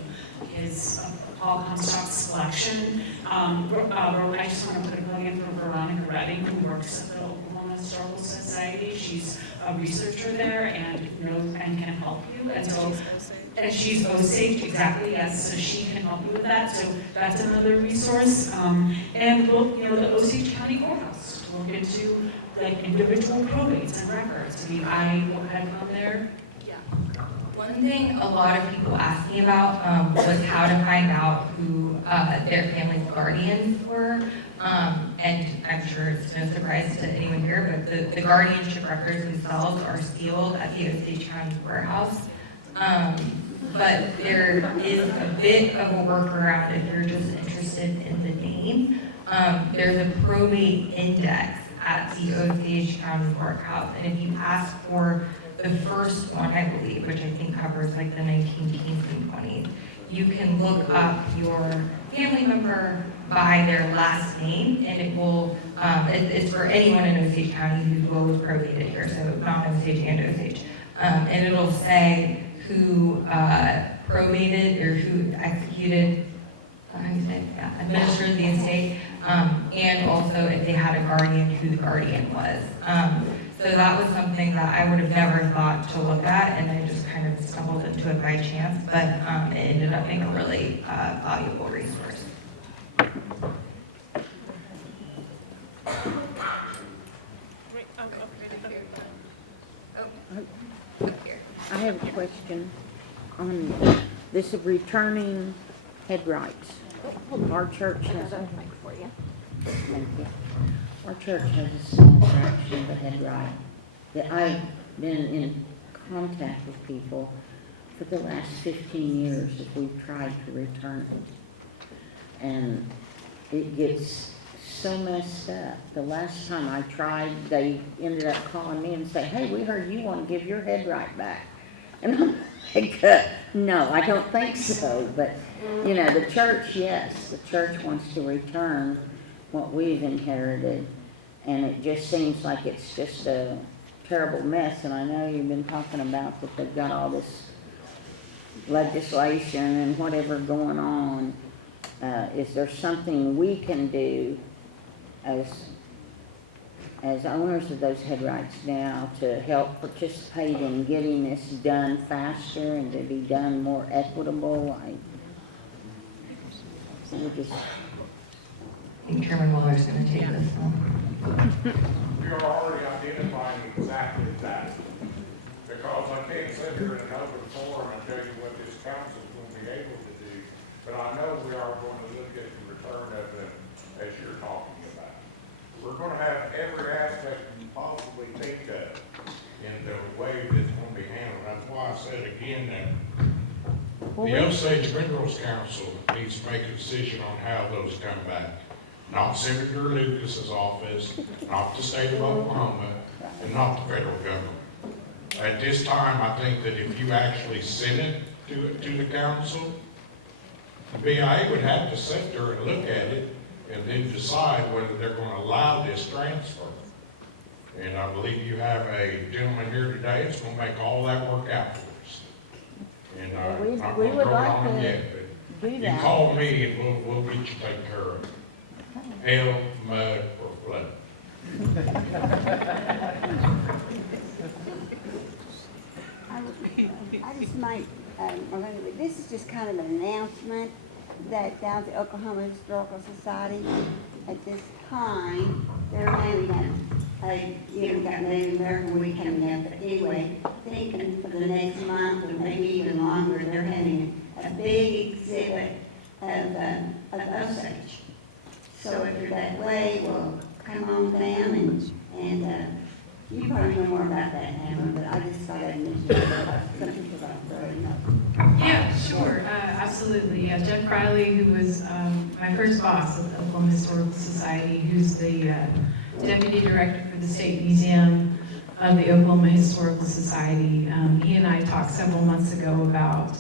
his Paul Comstock's collection. I just want to put a plug in for Veronica Redding, who works at the Oklahoma Historical Society. She's a researcher there and knows and can help you. And she's Osage, exactly, yes, so she can help you with that. So that's another resource. And look, the Osage County Courthouse to look into like individual probates and records. I mean, I had gone there. One thing a lot of people asked me about was how to find out who their family's guardians were. And I'm sure it's no surprise to anyone here, but the guardianship records themselves are sealed at the Osage County Courthouse. But there is a bit of a workaround if you're just interested in the name. There's a probate index at the Osage County Courthouse, and if you ask for the first one, I believe, which I think covers like the 1910s and 20s, you can look up your family member by their last name, and it will, it's for anyone in Osage County whose will was probated here, so non-Osage and Osage. And it'll say who probated or who executed, administered the estate, and also if they had a guardian, who the guardian was. So that was something that I would have never thought to look at, and I just kind of stumbled into it by chance, but it ended up being a really valuable resource. I have a question on this of returning head rights. Our church has a, thank you. Our church has a small fraction of the head right. That I've been in contact with people for the last 15 years if we've tried to return it. And it gets so messed up. The last time I tried, they ended up calling me and say, hey, we heard you want to give your head right back. And I'm like, no, I don't think so. But, the church, yes, the church wants to return what we've inherited. And it just seems like it's just a terrible mess. And I know you've been talking about that they've got all this legislation and whatever going on. Is there something we can do as owners of those head rights now to help participate in getting this done faster and to be done more equitable? I think Chairman Waller's going to take this one. We are already identifying exactly that, because I can't sit here in an open forum and tell you what this council is going to be able to do, but I know we are going to look at the return of them as you're talking about. We're going to have every aspect you possibly think of in the way that's going to be handled. That's why I said again that the Osage Minerals Council needs to make a decision on how those come back. Not Senator Lucas's office, not the state of Oklahoma, and not the federal government. At this time, I think that if you actually send it to the council, the BIA would have to sit there and look at it and then decide whether they're going to allow this transfer. And I believe you have a gentleman here today that's going to make all that work out for us. And I'm not going to throw it on him yet, but you call me and we'll get you taken care of. Hail, mud, or flood. I just might, this is just kind of an announcement that down at the Oklahoma Historical Society at this time, they're having got Native American Week coming up, but anyway, thinking for the next month or maybe even longer, they're having a big exhibit of Osage. So if you're that way, well, come on down and you probably know more about that, Damron, but I just thought I'd mention it because some people don't really know. Yeah, sure, absolutely. Yeah, Jeff Riley, who was my first boss at the Oklahoma Historical Society, who's the deputy director for the State Museum, of the Oklahoma Historical Society. He and I talked several months ago about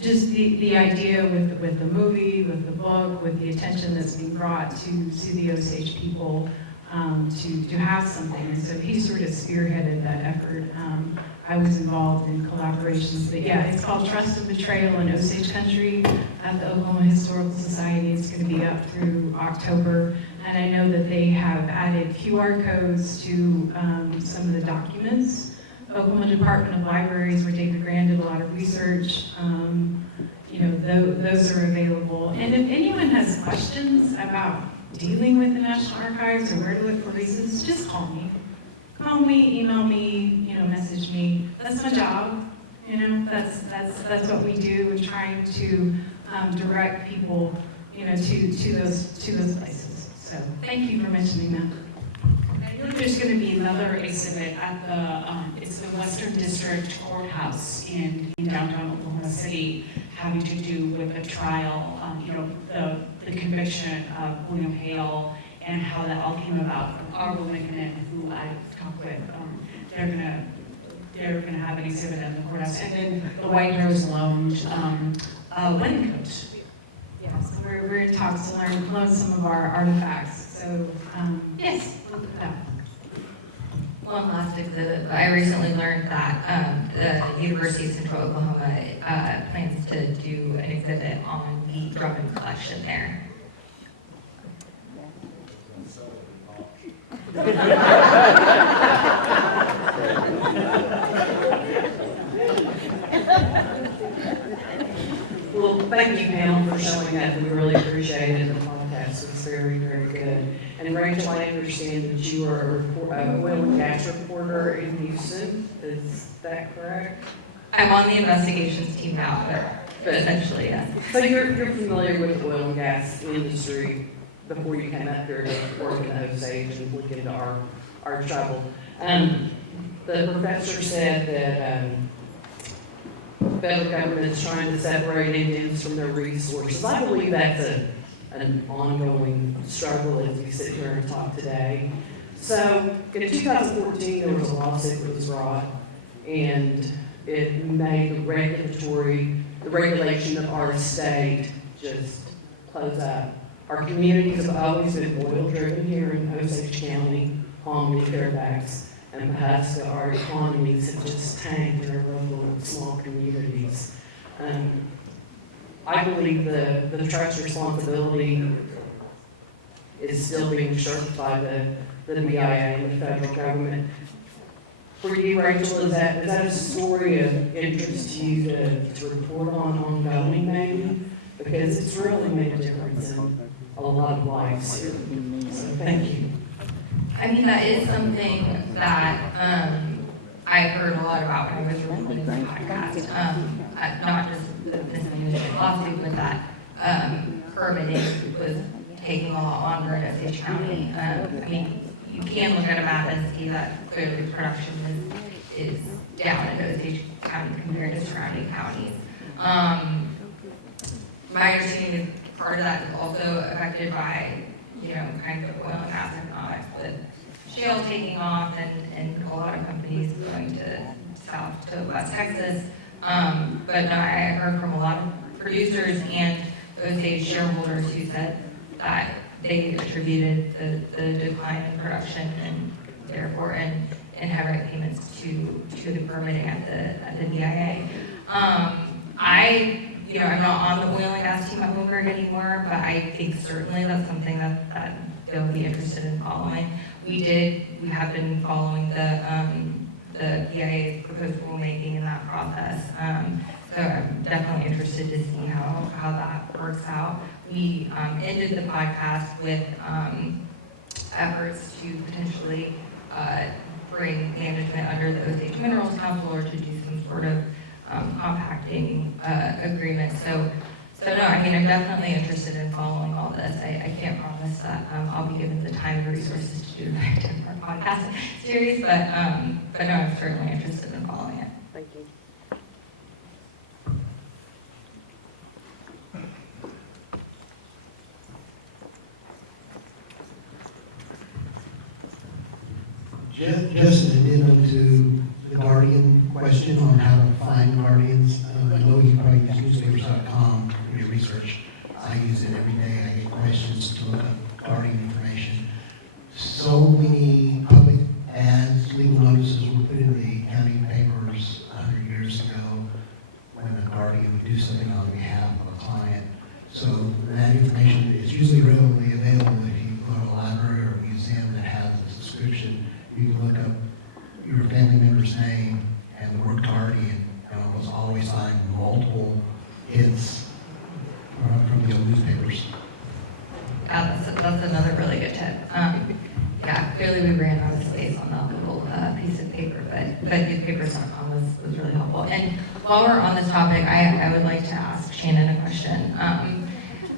just the idea with the movie, with the book, with the attention that's being brought to the Osage people, to have something. And so he sort of spearheaded that effort. I was involved in collaborations, but yeah, it's called Trust and Betrayal in Osage Country at the Oklahoma Historical Society. It's going to be up through October, and I know that they have added QR codes to some of the documents. Oklahoma Department of Libraries, where David Grand did a lot of research, those are available. And if anyone has questions about dealing with the National Archives or where to look for reasons, just call me. Call me, email me, message me. That's my job. That's what we do. We're trying to direct people, to those places. So thank you for mentioning that. I know there's going to be another exhibit at it's the Western District Courthouse in downtown Oklahoma City, having to do with a trial, the conviction of William Hale and how that all came about. Our woman, who I talked with, they're gonna have an exhibit in the courthouse, and then the White Rose Lounge, wedding coat. Yeah, so we're in talks to learn some of our artifacts. So yes, we'll put that. One last exhibit. I recently learned that the University of Central Oklahoma plans to do an exhibit on the Drummond collection there. Well, thank you, Pam, for showing that. We really appreciate it. The podcast was very, very good. And Rachel, I understand that you are a oil and gas reporter in Houston. Is that correct? I'm on the investigations team now, but essentially, yes. So you're familiar with the oil and gas industry before you came up here to work in Osage and look into our trouble. The professor said that federal government is trying to separate Indians from their resources. I believe that's an ongoing struggle as we sit here and talk today. So in 2014, there was a lawsuit that was brought, and it made the regulation of our state just close up. Our communities have always been oil-driven here in Osage County, Hominy, Fairfax, and Pawhuska. Our economies have just tanked in our local and small communities. I believe the trust responsibility is still being shirked by the BIA and the federal government. For you, Rachel, is that a story of interest to you to report on ongoing, maybe? Because it's really made a difference in a lot of lives here. So thank you. I mean, that is something that I heard a lot about when I was recording this podcast. Not just the misinformation lawsuit, but that permitting was taking a lot longer in Osage County. I mean, you can look at a map and see that clearly production is down in Osage County compared to surrounding counties. My understanding is part of that is also affected by, kind of oil and gas economics, with shale taking off and a lot of companies going to south to West Texas. But no, I heard from a lot of producers and Osage shareholders who said that they attributed the decline in production and therefore in heavy payments to the permitting at the BIA. I'm not on the oil and gas team at Bloomberg anymore, but I think certainly that's something that they'll be interested in following. We have been following the BIA's proposed rulemaking in that process. So I'm definitely interested to see how that works out. We ended the podcast with efforts to potentially bring management under the Osage Minerals Council or to do some sort of compacting agreement. So no, I mean, I'm definitely interested in following all this. I can't promise that I'll be given the time and resources to do a very different podcast series, but no, I'm certainly interested in following it. Thank you. Just an addendum to the Guardian question on how to find guardians. I know you probably use newspapers.com for your research. I use it every day. I get questions to look up Guardian information. So many public ads, legal notices were put in the county papers 100 years ago when the Guardian would do something on behalf of a client. So that information is usually readily available if you go to a library or a museum that has a subscription. You can look up your family member's name and the word Guardian, and almost always find multiple hits from the old newspapers. That's another really good tip. Yeah, clearly we ran out of space on that little piece of paper, but newspapers.com was really helpful. And while we're on this topic, I would like to ask Shannon a question,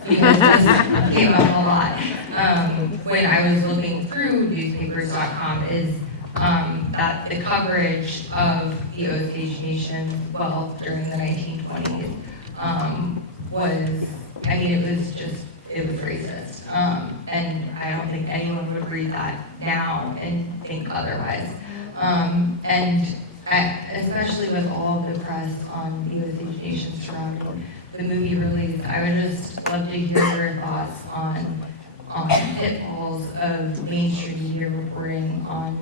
because this came up a lot. When I was looking through newspapers.com is that the coverage of the Osage Nation, well, during the 1920s, was, I mean, it was racist. And I don't think anyone would read that now and think otherwise. Especially with all of the press on the Osage Nation surrounding the movie release, I would just love to hear your thoughts on pitfalls of mainstream media reporting on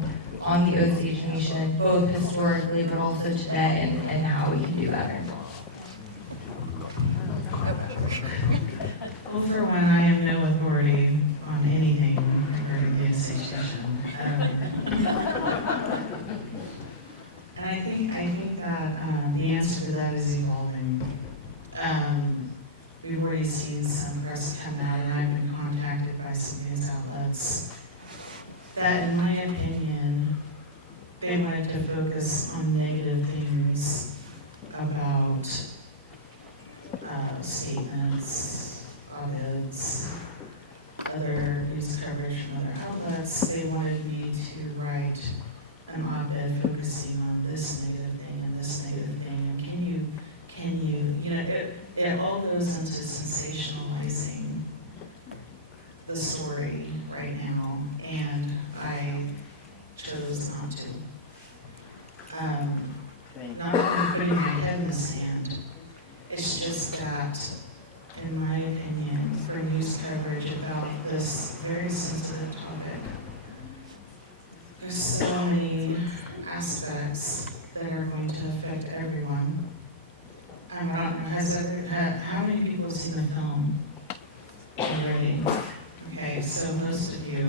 the Osage Nation, both historically but also today, and how we can do better. Well, for one, I am no authority on anything regarding the Osage Nation. And I think that the answer to that is evolving. We've already seen some press come out, and I've been contacted by some news outlets that, in my opinion, they wanted to focus on negative things about statements, op-eds, other news coverage from other outlets. They wanted me to write an op-ed focusing on this negative thing and this negative thing. And can you know, it all goes into sensationalizing the story right now, and I chose not to. Not only putting my head in the sand, it's just that, in my opinion, for news coverage about this very sensitive topic, there's so many aspects that are going to affect everyone. I don't know, how many people have seen the film already? Okay, so most of you.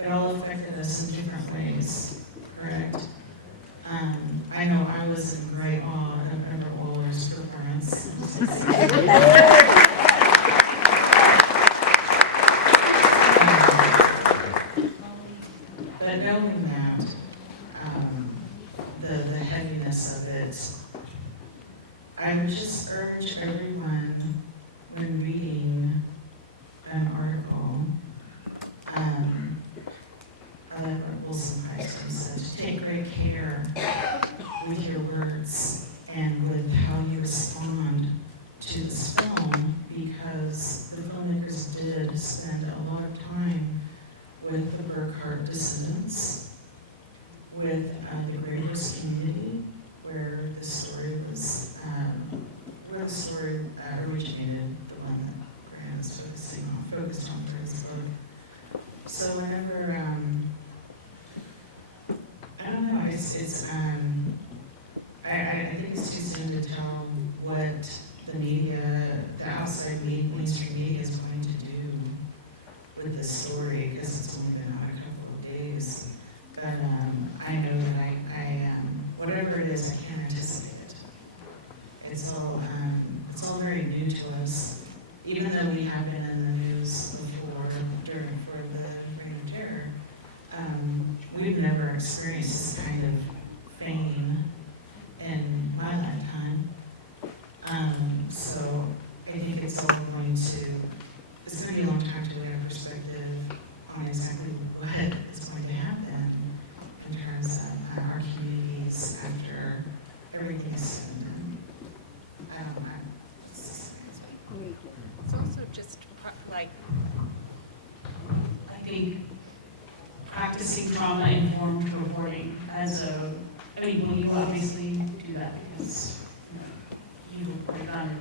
It all affected us in different ways, correct? I know I was in great awe of Everett Waller's performance. But knowing that, the heaviness of it, I would just urge everyone, when reading an article, I like what Wilson Pipestone said, to take great care with your words and with how you respond to this film, because the filmmakers did spend a lot of time with the Burkhart descendants, with the Great Horse community, where the story was, originated, the one that Brian was focused on for his book. So whenever, I don't know, I think it's too soon to tell what the media, the outside mainstream media is going to do with this story, because it's only been out a couple of days. But I know that whatever it is, I can't anticipate it. It's all very new to us, even though we have been in the news before for the Reign of Terror. We've never experienced this kind of fame in my lifetime. So I think it's going to be a long time to get a perspective on exactly what is going to happen in terms of our communities after everything is said and done. I don't know. It's also just like, I think practicing trauma-informed reporting as a, I mean, well, you obviously do that because you reported on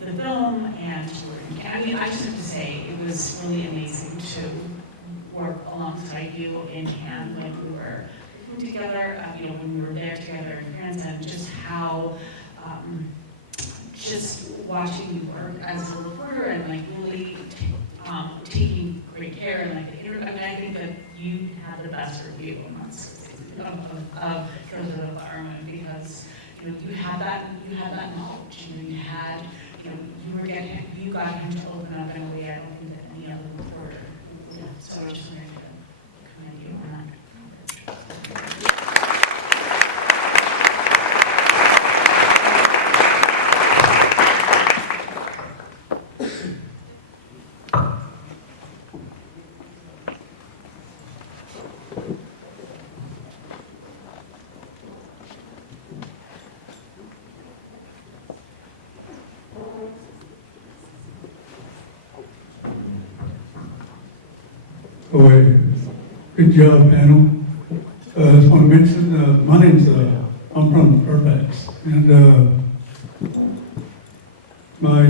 the film and you were, I mean, I just have to say, it was really amazing to work alongside you in hand when we were together, you know, when we were there together in France, and just how, just watching you work as a reporter and like really taking great care and like the interview. I mean, I think that you had the best review amongst of Killers of the Flower Moon because you know you had that knowledge. You know, you got him to open up in a way I don't think that any other reporter. Yeah. So I just wanted to commend you on that. Good job, panel. I just want to mention, my name's, I'm from Fairfax, and my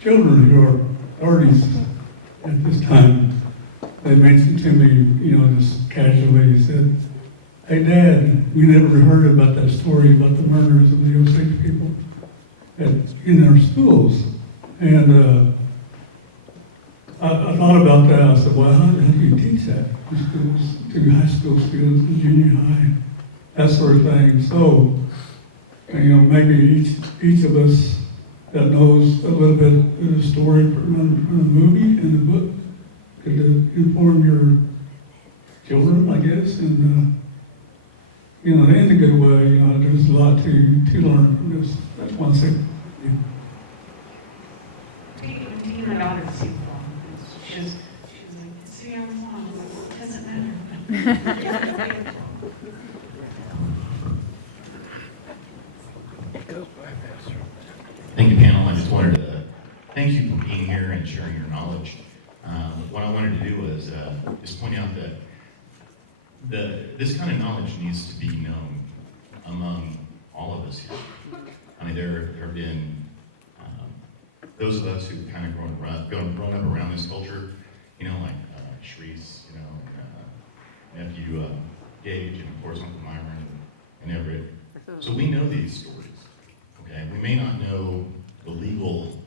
children who are 30s at this time, they mentioned to me, you know, just casually, said, "Hey Dad, we never heard about that story about the murders of the Osage people in our schools." And I thought about that. I said, well, how do you teach that in schools, to high school students and junior high, that sort of thing? So, you know, maybe each of us that knows a little bit of the story from the movie and the book could inform your children, I guess, and you know, in a good way. You know, there's a lot to learn from this. That's one thing. Taking my daughter to see the film. She was like, "See, I'm wrong. It doesn't matter." Thank you, panel. I just wanted to thank you for being here and sharing your knowledge. What I wanted to do was just point out that this kind of knowledge needs to be known among all of us here. I mean, there have been those of us who've kind of grown up around this culture, you know, like Shreese, you know, nephew Gage, and of course Uncle Myron and Everett. So we know these stories. Okay, we may not know the legal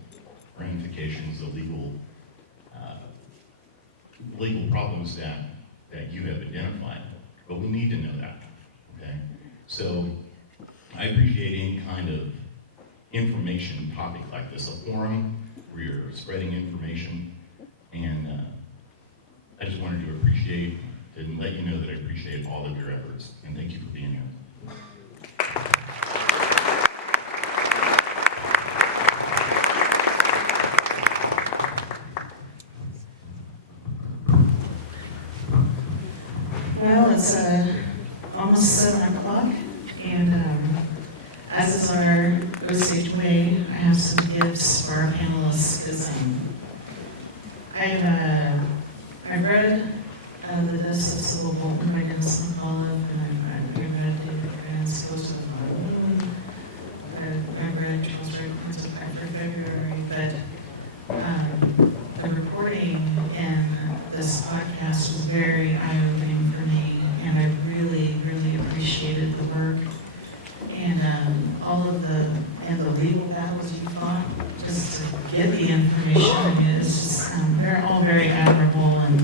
ramifications, the legal problems that you have identified, but we need to know that. Okay, so I appreciate any kind of information topic like this, a forum where you're spreading information, and I just wanted to appreciate and let you know that I appreciate all of your efforts, and thank you for being here. Well, it's almost 7 o'clock, and as is our Osage way, I have some gifts for our panelists, because I've read The Deaths of Sybil Bolton by Dennis McCullough, and I've read David Grant's Ghost of the Flower Moon. I've read Charles Reports of for February, but the reporting in this podcast was very eye-opening for me, and I really, really appreciated the work and all of the legal battles you fought just to get the information. I mean, it's just they're all very admirable, and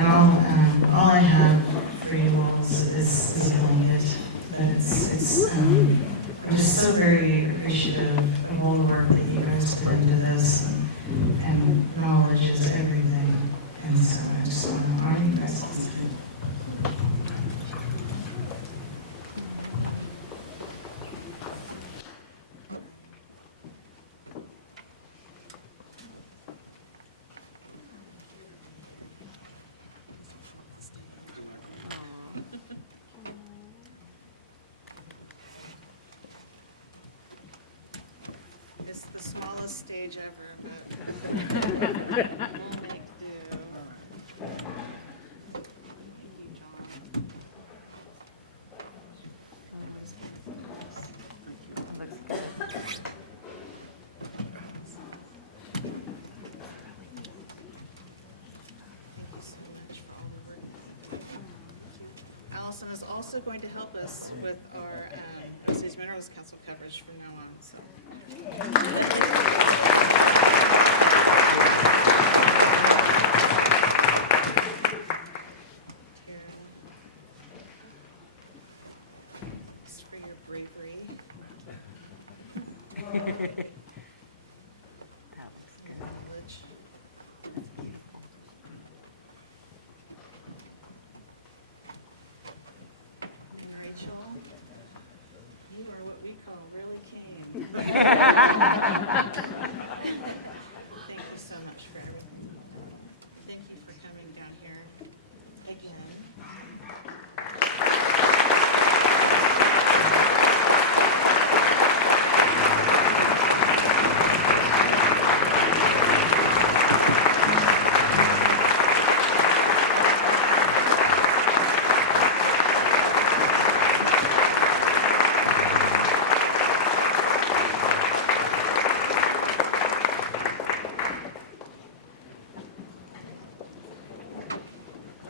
all I have for you all is a blanket. But it's I'm just so very appreciative of all the work that you guys put into this, and knowledge is everything. And so I just want to honor you guys. It's the smallest stage ever, but we'll make do. also going to help us with our Osage Minerals Council coverage from now on. So. Just for your bravery. That looks good. Rachel, you are what we call really king. Thank you so much for everything. Thank you for coming down here again.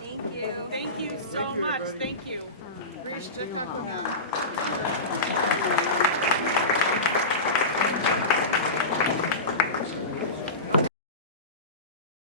Thank you. Thank you so much. Thank you. Thank you all.